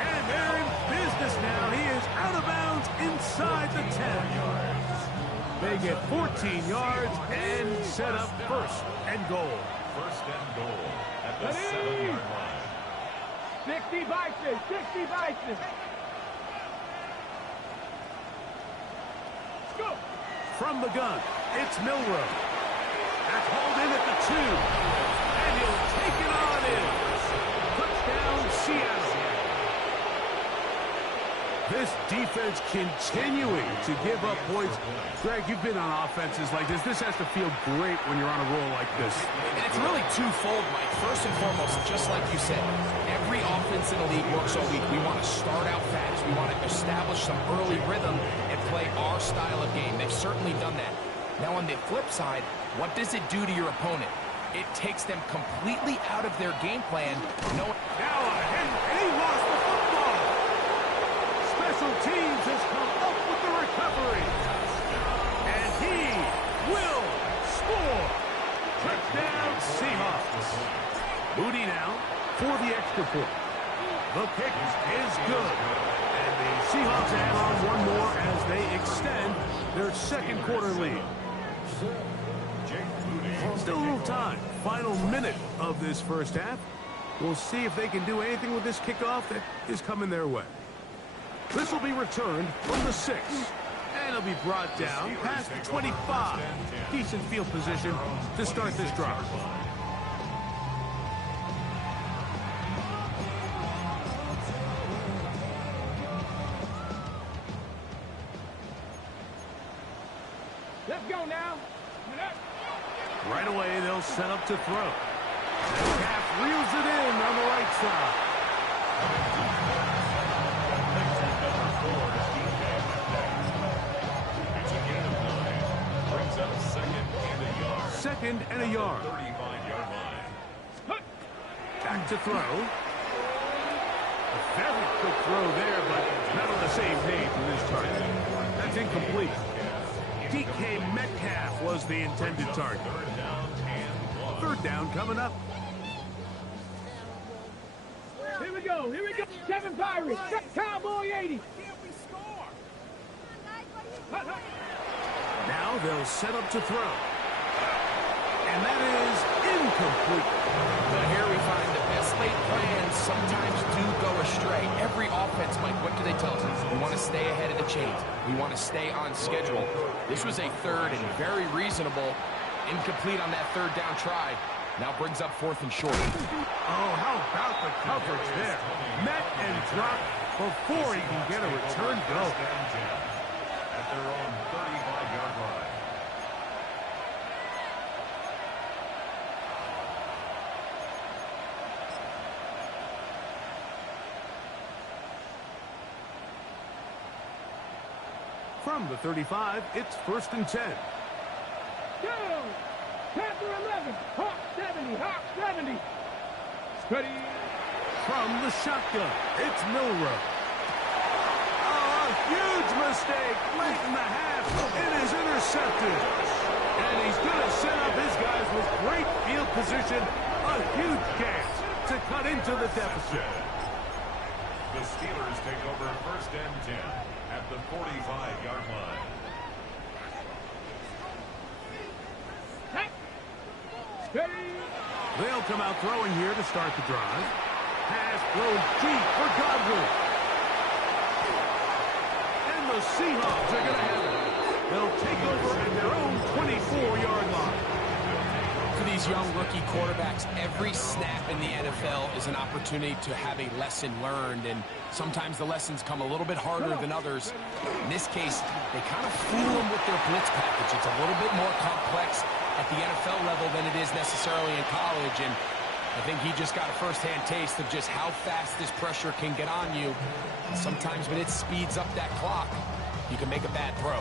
And they're in business now. He is out of bounds inside the 10. They get 14 yards and set up first and goal. First and goal at the 7-yard line. 60 Bison. 60 Bison. Go. From the gun, it's Milrow. That's hauled in at the 2. And he'll take it on in. Touchdown, Seattle. This defense continuing to give up points. Greg, you've been on offenses like this. This has to feel great when you're on a roll like this. And it's really twofold, Mike. First and foremost, just like you said, every offense in the league works all week. We want to start out fast. We want to establish some early rhythm and play our style of game. They've certainly done that. Now, on the flip side, what does it do to your opponent? it takes them completely out of their game plan. Now ahead, and he lost the football. Special teams has come up with the recovery. And he will score. Touchdown, Seahawks. Moody now for the extra point. The kick is good. And the Seahawks add on one more as they extend their second quarter lead. Still a little time. Final minute of this first half. We'll see if they can do anything with this kickoff that is coming their way. This will be returned from the 6. And it'll be brought down past the 25. Decent field position to start this drive. Let's go now. Right away, they'll set up to throw. Metcalf reels it in on the right side. It's a gain of 9. Brings up second and a yard. 35-yard line. Back to throw. A very quick throw there, but not on the same page with his target. That's incomplete. DK Metcalf was the intended target. Third down coming up. Here we go. Here we go. 7 Pirates. Cowboy 80. Now they'll set up to throw. And that is incomplete. But here we find the best laid plans sometimes do go astray. Every offense, Mike, what do they tell us? We want to stay ahead of the chains. We want to stay on schedule. This was a third and very reasonable. Incomplete on that third down try. Now brings up 4th and short. Oh, how about the coverage there? Met and dropped before he can get a return go. At their own 35-yard line. From the 35, it's 1st and 10. Go. Panther 11. Hawk 70. Hawk 70. Steady. From the shotgun, it's Milrow. Oh, a huge mistake late in the half. It is intercepted. And he's going to set up his guys with great field position. A huge chance to cut into the deficit. The Steelers take over 1st and 10 at the 45-yard line. Steady. They'll come out throwing here to start the drive. Pass thrown deep for Godwin. And the Seahawks are going to have it. They'll take over at their own 24-yard line. For these young rookie quarterbacks, every snap in the NFL is an opportunity to have a lesson learned, and sometimes the lessons come a little bit harder than others. In this case, they kind of fool them with their blitz package. It's a little bit more complex at the NFL level than it is necessarily in college, and I think he just got a first-hand taste of just how fast this pressure can get on you. And sometimes when it speeds up that clock, you can make a bad throw.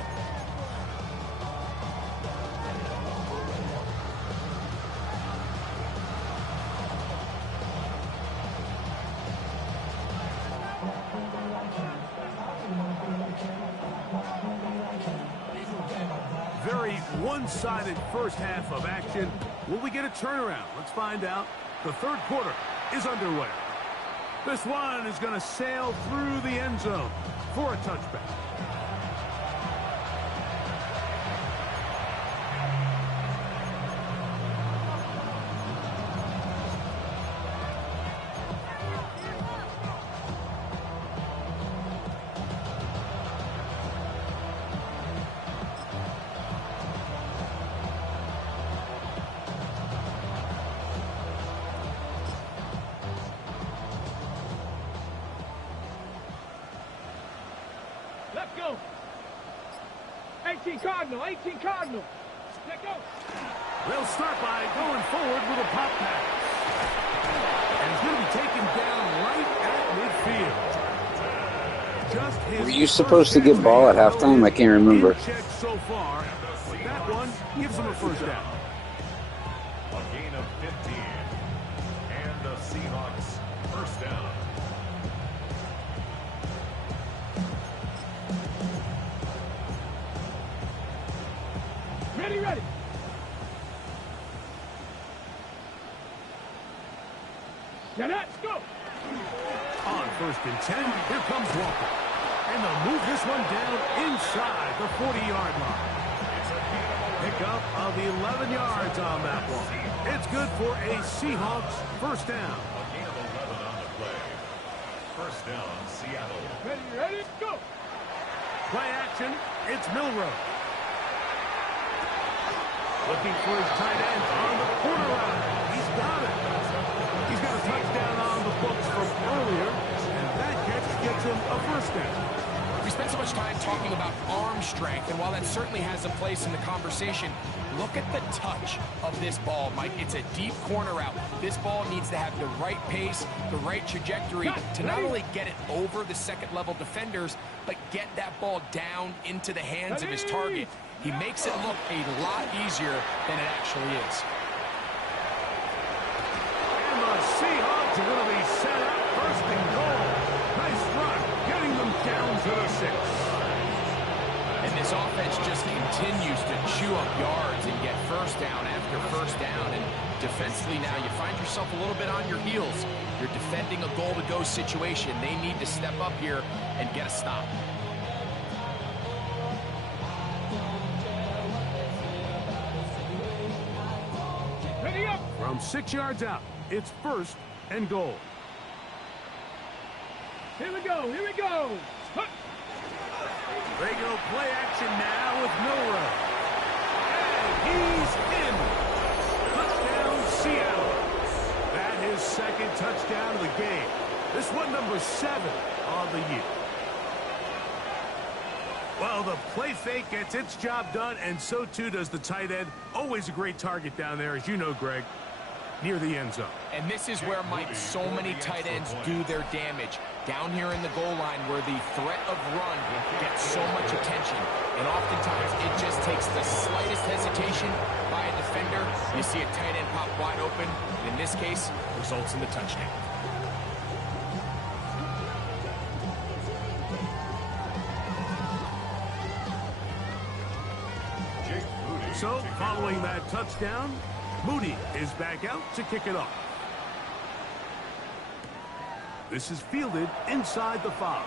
Very one-sided first half of action. Will we get a turnaround? Let's find out. The third quarter is underway. This one is going to sail through the end zone for a touchback. Let's go. 18 Cardinal. 18 Cardinal. Let's go. They'll start by going forward with a pop pass. And he's going to be taken down right at midfield. Just his Were you supposed to get ball at halftime? I can't remember. So far, that one gives him a first down. A gain of 15. And the Seahawks first down. Ready, ready. Get it, go. On 1st and 10, here comes Walker. And they'll move this one down inside the 40-yard line. Pickup of 11 yards on that one. It's good for a Seahawks first down. A gain of 11 on the play. First down, Seattle. Ready, ready, go. Play action, it's Milrow. Looking for his tight end on the corner route. He's got it. He's got a touchdown on the books from earlier, and that catch gets him a first down. We spent so much time talking about arm strength, and while that certainly has a place in the conversation, look at the touch of this ball, Mike. It's a deep corner route. This ball needs to have the right pace, the right trajectory to not only get it over the second-level defenders, but get that ball down into the hands of his target. He makes it look a lot easier than it actually is. And the Seahawks are going to be set up first and goal. Nice run, getting them down to the 6. And this offense just continues to chew up yards and get first down after first down. And defensively now, you find yourself a little bit on your heels. You're defending a goal-to-go situation. They need to step up here and get a stop. Ready up. From 6 yards out, it's 1st and goal. Here we go, here we go. Huh. They go play action now with Milrow. And he's in. Touchdown, Seattle. That is 2nd touchdown of the game. This one number 7 on the year. Well, the play fake gets its job done, and so too does the tight end. Always a great target down there, as you know, Greg, near the end zone. And this is where, Mike, so many tight ends do their damage. Down here in the goal line where the threat of run gets so much attention. And oftentimes it just takes the slightest hesitation by a defender. You see a tight end pop wide open. And in this case, results in the touchdown. So, following that touchdown, Moody is back out to kick it off. This is fielded inside the 5.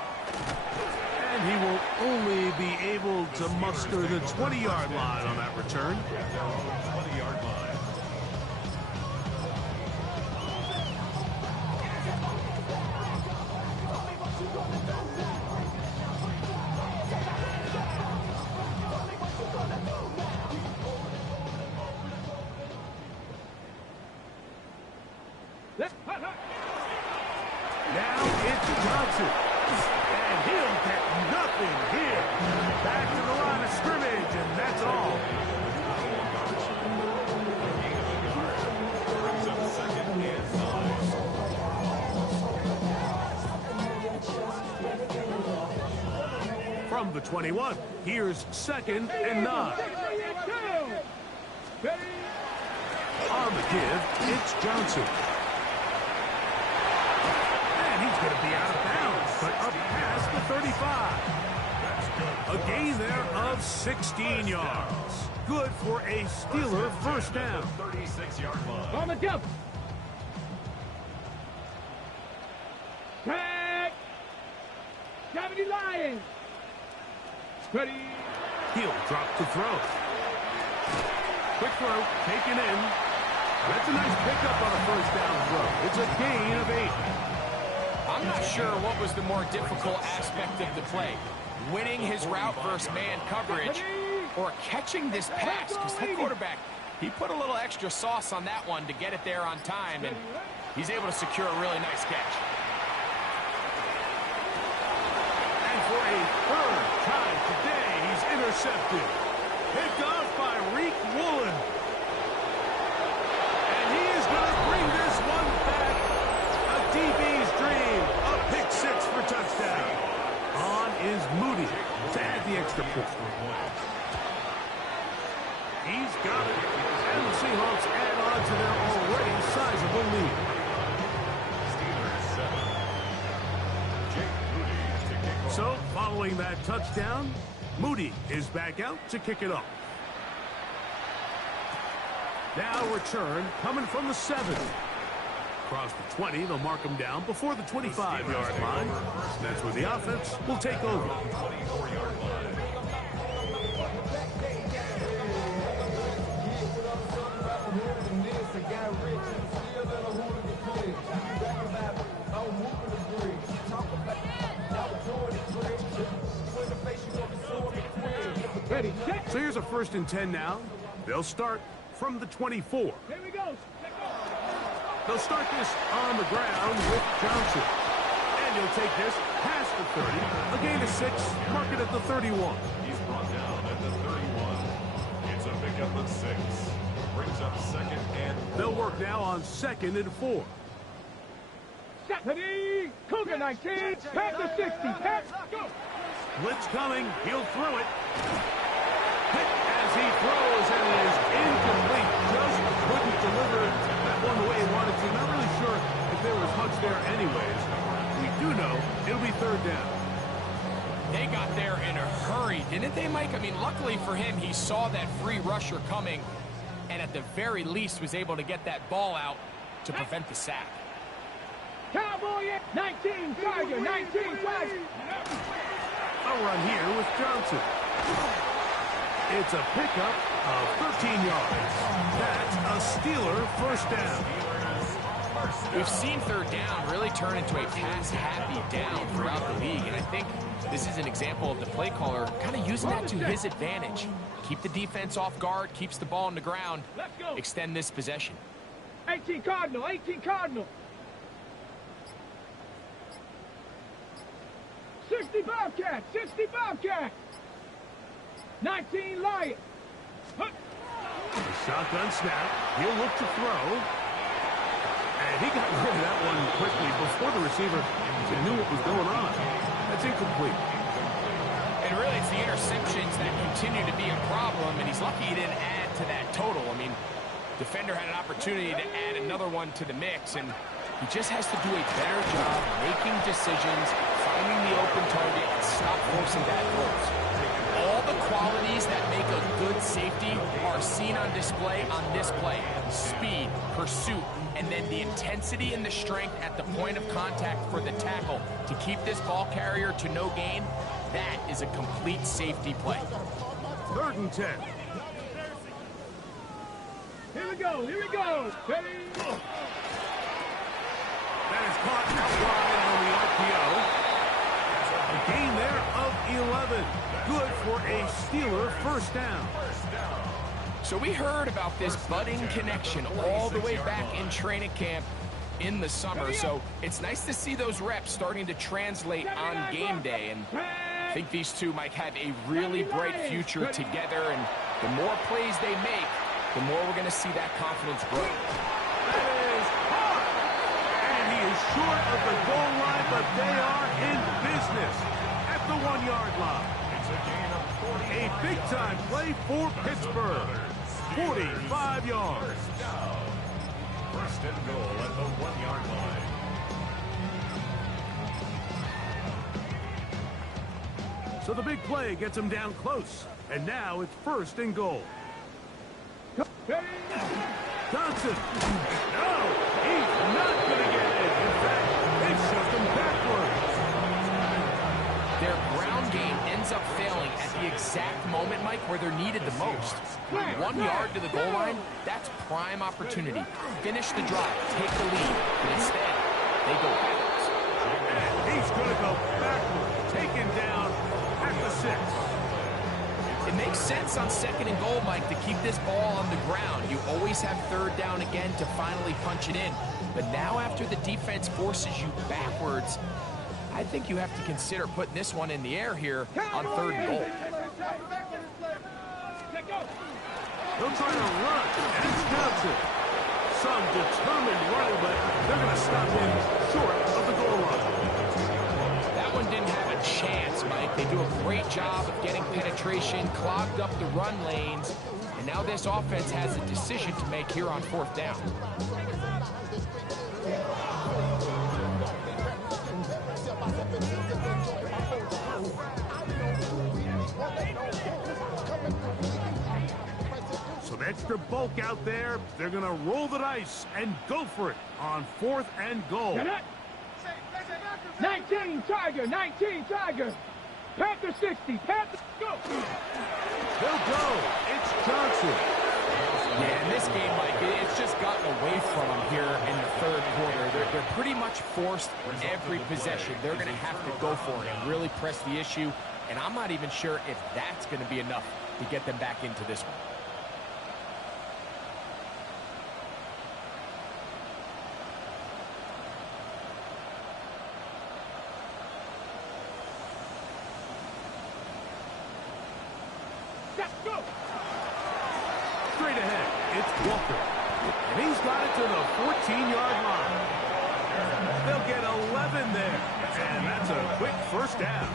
And he will only be able to muster the 20-yard line on that return. 20-yard line. Now it's Johnson. And he'll get nothing here. Back to the line of scrimmage, and that's all. From the 21, here's 2nd and 9. On the give, it's Johnson. He's going to be out of bounds, but up past the 35. A gain there of 16 yards. Good for a Steeler first down. 36-yard line. On the jump. Tag. Gravity Lions. Ready. He'll drop the throw. Quick throw, taken in. That's a nice pickup on a first down throw. It's a gain of 8. I'm not sure what was the more difficult aspect of the play. Winning his route versus man coverage or catching this pass. Because that quarterback, he put a little extra sauce on that one to get it there on time. And he's able to secure a really nice catch. And for a 3rd time today, he's intercepted. Picked off by Reek Woolen. And he is going to bring this one back. A DB's dream. A pick 6 for touchdown. On is Moody to add the extra point. He's got it. And the Seahawks add on to their already sizable lead. So, following that touchdown, Moody is back out to kick it off. Now return coming from the 7. Across the 20, they'll mark him down before the 25-yard line. That's where the offense will take over. So here's a 1st and 10 now. They'll start from the 24. Here we go. They'll start this on the ground with Johnson. And he'll take this past the 30. A gain of 6, mark it at the 31. He's brought down at the 31. It's a pickup of 6. Brings up 2nd and 4. They'll work now on 2nd and 4. Stephanie, Cougar 19, pass the 60, pass, go. Blitz coming, he'll throw it. Hit as he throws, and it is incomplete. Just couldn't deliver that one the way he wanted to. Not really sure if there was much there anyways. We do know it'll be 3rd down. They got there in a hurry, didn't they, Mike? I mean, luckily for him, he saw that free rusher coming, and at the very least was able to get that ball out to prevent the sack. Cowboy, 19, Tiger, 19, Tiger. A run here with Johnson. It's a pickup of 13 yards. That's a Steeler 1st down. We've seen 3rd down really turn into a pass-happy down throughout the league, and I think this is an example of the play caller kind of using that to his advantage. Keep the defense off guard, keeps the ball on the ground, extend this possession. 18 Cardinal, 18 Cardinal. 60 Bobcat, 60 Bobcat. 19 Lion. Shotgun snap. He'll look to throw. And he got rid of that one quickly before the receiver knew what was going on. That's incomplete. And really, it's the interceptions that continue to be a problem, and he's lucky he didn't add to that total. I mean, defender had an opportunity to add another one to the mix, and he just has to do a better job making decisions, finding the open target, and stop forcing bad throws. All the qualities that make a good safety are seen on display on this play. Speed, pursuit, and then the intensity and the strength at the point of contact for the tackle to keep this ball carrier to no gain. That is a complete safety play. 3rd and 10. Here we go, here we go. Ready? That is caught out wide on the RPO. A gain there of 11. Good for a Steeler 1st down. So we heard about this budding connection all the way back in training camp in the summer. So it's nice to see those reps starting to translate on game day. And I think these two might have a really bright future together. And the more plays they make, the more we're going to see that confidence grow. That is hard. And he is short of the goal line, but they are in business at the 1-yard line. A big-time play for Pittsburgh. 45 yards. 1st and goal at the 1-yard line. So the big play gets him down close. And now it's 1st and goal. Johnson. No, he's not going to get it. In fact, they shoved him backwards. Their ground game ends up failing at the exact moment, Mike, where they're needed the most. 1 yard to the goal line, that's prime opportunity. Finish the drive, take the lead, but instead, they go backwards. And he's going to go backwards, taken down at the 6. It makes sense on 2nd and goal, Mike, to keep this ball on the ground. You always have 3rd down again to finally punch it in. But now after the defense forces you backwards, I think you have to consider putting this one in the air here on 3rd and goal. They'll try to run, and it's Johnson. Some determined running, but they're going to stop him short of the goal line. That one didn't have a chance, Mike. They do a great job of getting penetration, clogged up the run lanes, And now this offense has a decision to make here on 4th down. Some extra bulk out there. They're going to roll the dice and go for it on 4th and goal. 19 Tiger, 19 Tiger. Panther 60, Panther, go. They'll go. It's Johnson. Yeah, in this game, Mike, it's just gotten away from them here in the 3rd quarter. They're pretty much forced every possession. They're going to have to go for it and really press the issue. And I'm not even sure if that's going to be enough to get them back into this one. Straight ahead, it's Walker. And he's got it to the 14-yard line. They'll get 11 there. And that's a quick first down.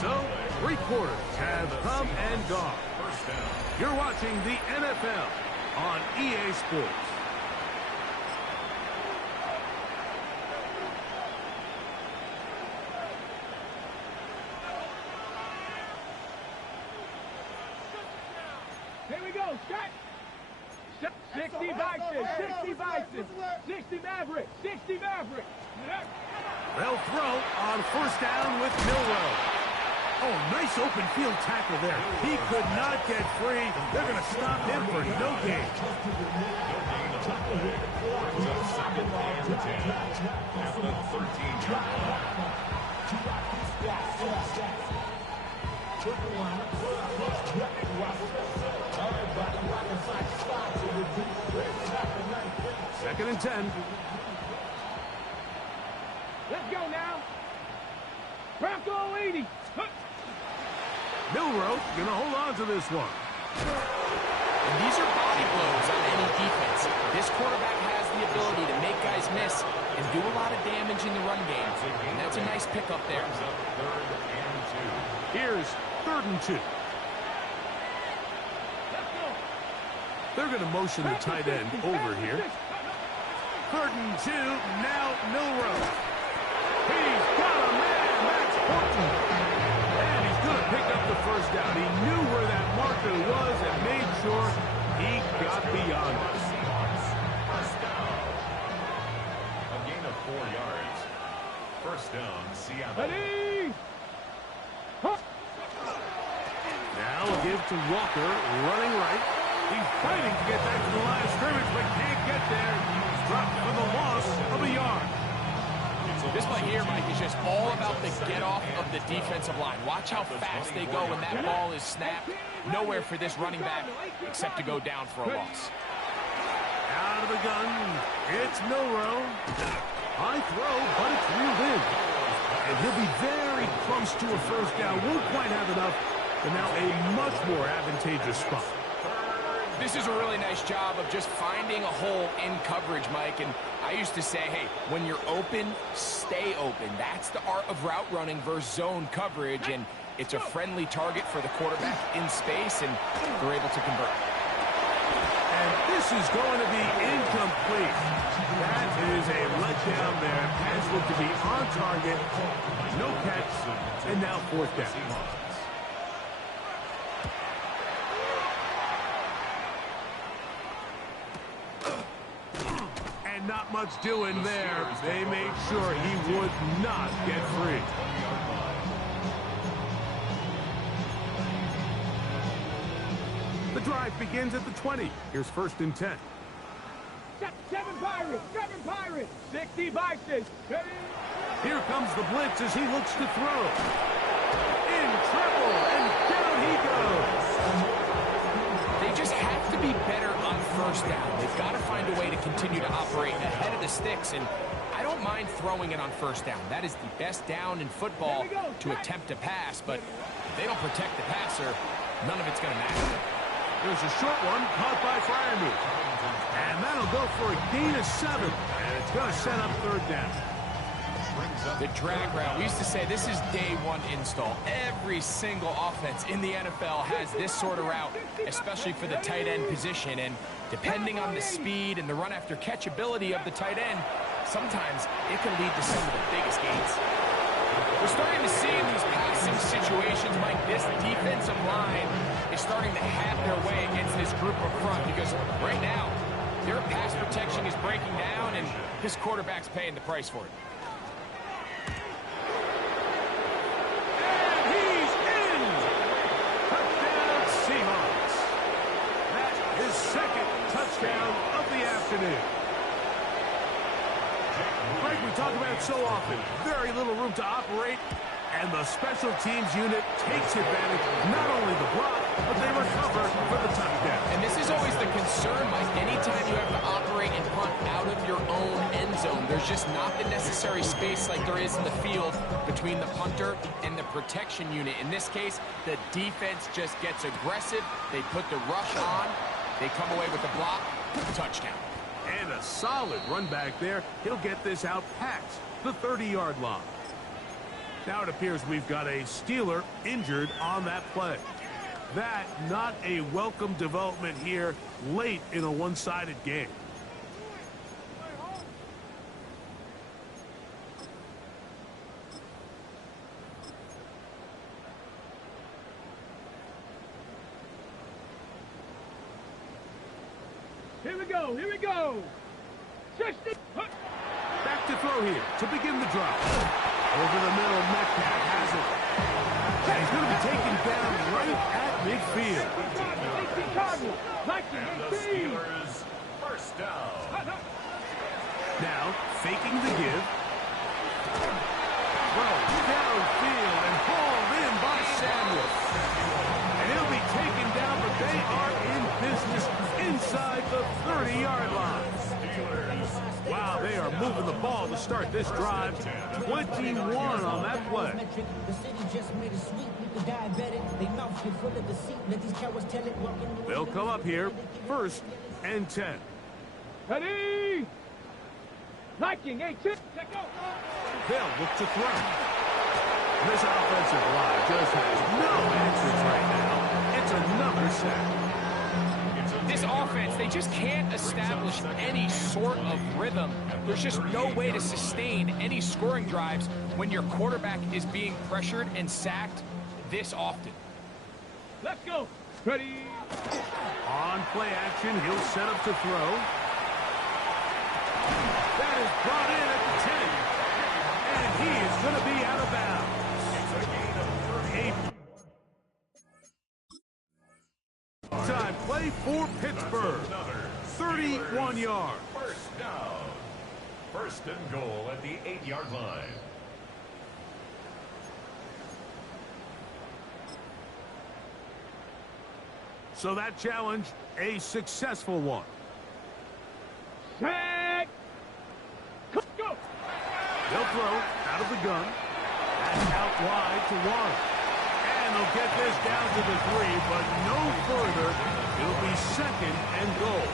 So, 3 quarters have come and gone. You're watching the NFL on EA Sports. Here we go, set. 60 Bison, 60 Bison, 60 Maverick, 60 Maverick. They'll throw on 1st down with Milrow. Oh, nice open field tackle there. He could not get free. They're going to stop him for no gain. Second and 10. Let's go now. Bronco 80. Milrow going to hold on to this one. And these are body blows on any defense. This quarterback has the ability to make guys miss and do a lot of damage in the run game. And that's a nice pickup there. Here's 3rd and 2. They're going to motion the tight end over here. 3rd and 2, now Milrow. He's got a man, that's Horton. And he's going to pick up the first down. He knew where that marker was and made sure he got beyond it. A gain of 4 yards. First down, Seattle. Ready? Now a give to Walker, running right. He's fighting to get back to the line of scrimmage, but can't get there. He's dropped for the loss of a yard. This play here, Mike, is just all about the get-off of the defensive line. Watch how fast they go when that ball is snapped. Nowhere for this running back except to go down for a loss. Out of the gun, it's Milrow. High throw, but it's reeled in. And he'll be very close to a first down. Won't quite have enough, but now a much more advantageous spot. This is a really nice job of just finding a hole in coverage, Mike. And I used to say, hey, when you're open, stay open. That's the art of route running versus zone coverage. And it's a friendly target for the quarterback in space, and they're able to convert. And this is going to be incomplete. That is a letdown there. Pass looked to be on target. No catch. And now 4th down. Not much doing there. They made sure he would not get free. The drive begins at the 20. Here's 1st and 10. 7 Pirates, 7 Pirates, 60 Bison. Here comes the blitz as he looks to throw. In trouble, and down he goes. They just have to be better on 1st down. They've got to find a way to continue to operate ahead of the sticks, and I don't mind throwing it on 1st down. That is the best down in football to attempt a pass, but if they don't protect the passer, none of it's going to matter. There's a short one caught by Freiermuth. And that'll go for a gain of 7, and it's going to set up 3rd down. The drag route. We used to say this is day one install. Every single offense in the NFL has this sort of route, especially for the tight end position. And depending on the speed and the run after catch ability of the tight end, sometimes it can lead to some of the biggest gains. We're starting to see in these passing situations, Mike, this defensive line is starting to have their way against this group up front because right now, their pass protection is breaking down and this quarterback's paying the price for it. And he's in! Touchdown Seahawks. That's his second touchdown of the afternoon. Like we talk about it so often, very little room to operate, and the special teams unit takes advantage, not only the block, but they recover for the touchdown. And this is always the concern, Mike. Anytime you have to operate and punt out of your own end zone, there's just not the necessary space like there is in the field between the punter and the protection unit. In this case, the defense just gets aggressive. They put the rush on. They come away with the block. Touchdown. And a solid run back there. He'll get this out past the 30-yard line. Now it appears we've got a Steeler injured on that play. That not a welcome development here late in a one-sided game. Here we go, here we go. 60. Back to throw here to begin the drive. Over the middle, Metcalf has it. And he's going to be taken down right at midfield. And the Steelers first down. Now, faking the give. Well, downfield and hauled in by Samuel. And he'll be taken down, but they are in business inside the 30-yard line. Wow, they are moving the ball to start this drive. 21 on that play. They'll come up here, 1st and 10. Ready? Liking, 18. Let go. They'll look to throw. This offensive line just has no answers right now. It's another sack. This offense, they just can't establish any sort of rhythm. There's just no way to sustain any scoring drives when your quarterback is being pressured and sacked this often. Let's go. Ready? On play action, he'll set up to throw. That is brought in at the 10. And he is going to be out of bounds. It's a gain of 38. Time play for Pittsburgh. 31 yards. First down. 1st and goal at the 8-yard line. So that challenge, a successful one. Set. Go. They'll throw out of the gun. And out wide to Warren. And they'll get this down to the 3, but no further. It'll be 2nd and goal.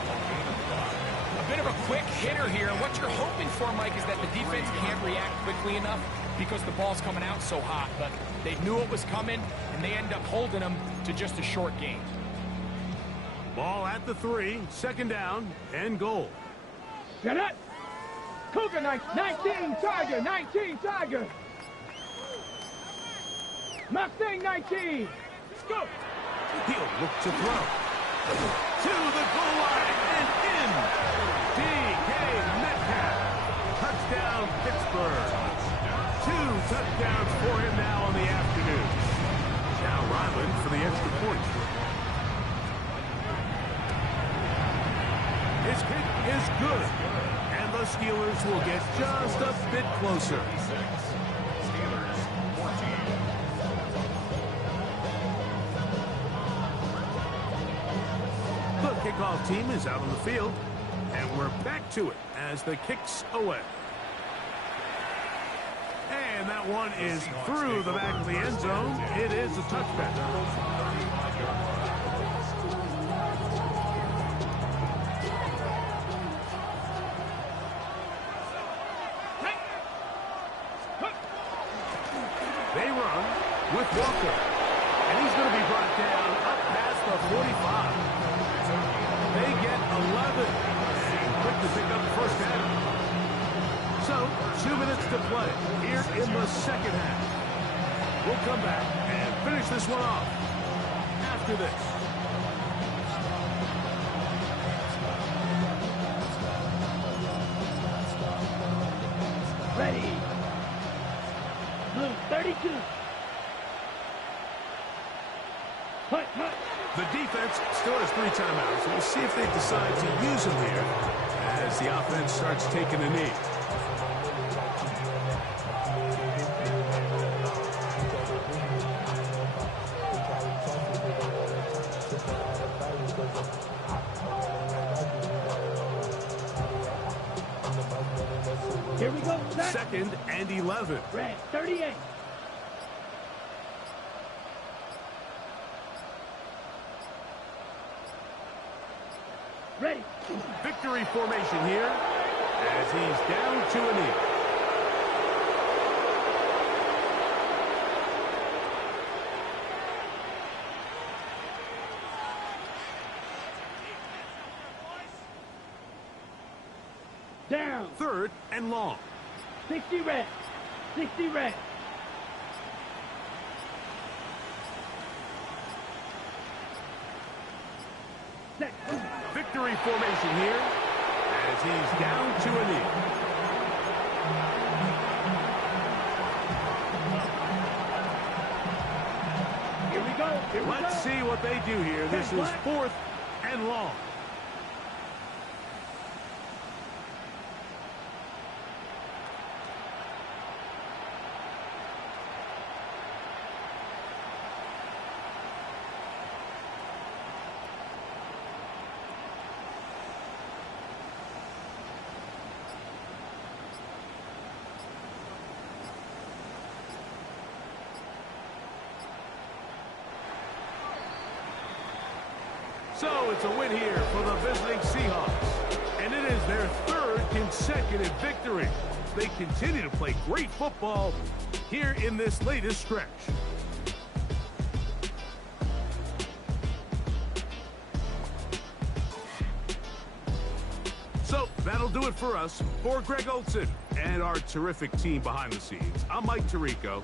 A bit of a quick hitter here. What you're hoping for, Mike, is that the defense can't react quickly enough because the ball's coming out so hot. But they knew it was coming, and they end up holding them to just a short gain. Ball at the 3, 2nd down and goal. Set it. Cougar 19, Tiger, 19, Tiger. Mustang 19. Go. He'll look to throw. To the goal line and in. D.K. Metcalf. Touchdown, Pittsburgh. 2 touchdowns for him now on the afternoon. Now Ryland for the extra point. His kick is good. And the Steelers will get just a bit closer. Steelers 14. The kickoff team is out on the field, and we're back to it as the kick's away. And that one is through the back of the end zone. It is a touchback. run with Walker. And he's going to be brought down up past the 45. They get 11. And quick to pick up the first down. So, 2 minutes to play here in the second half. We'll come back and finish this one off after this. Ready. Blue 32. Hut, hut. The defense still has 3 timeouts. We'll see if they decide to use them here as the offense starts taking a knee. Here we go. Second and 11. Red 38. Ready. Victory formation here as he's down to a knee. Down. Third and long. 60 red. 60 red. Set. Victory formation here as he's down to a knee. Here we go. Here we Let's go. see what they do here. This is fourth and long. So it's a win here for the visiting Seahawks. And it is their third consecutive victory. They continue to play great football here in this latest stretch. So that'll do it for us. For Greg Olson and our terrific team behind the scenes, I'm Mike Tirico.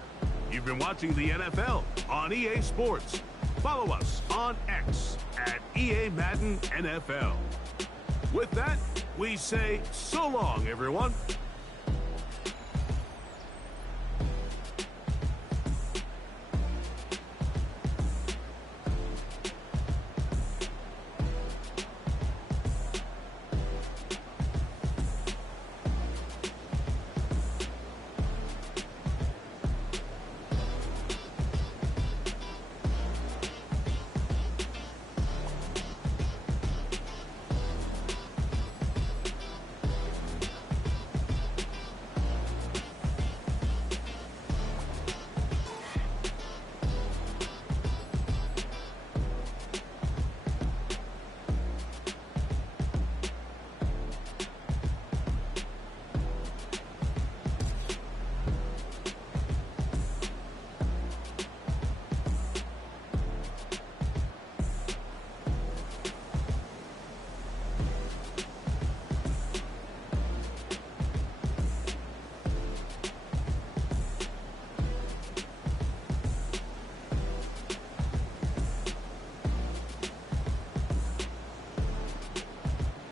You've been watching the NFL on EA Sports. Follow us on X at EA Madden NFL. With that, we say so long, everyone.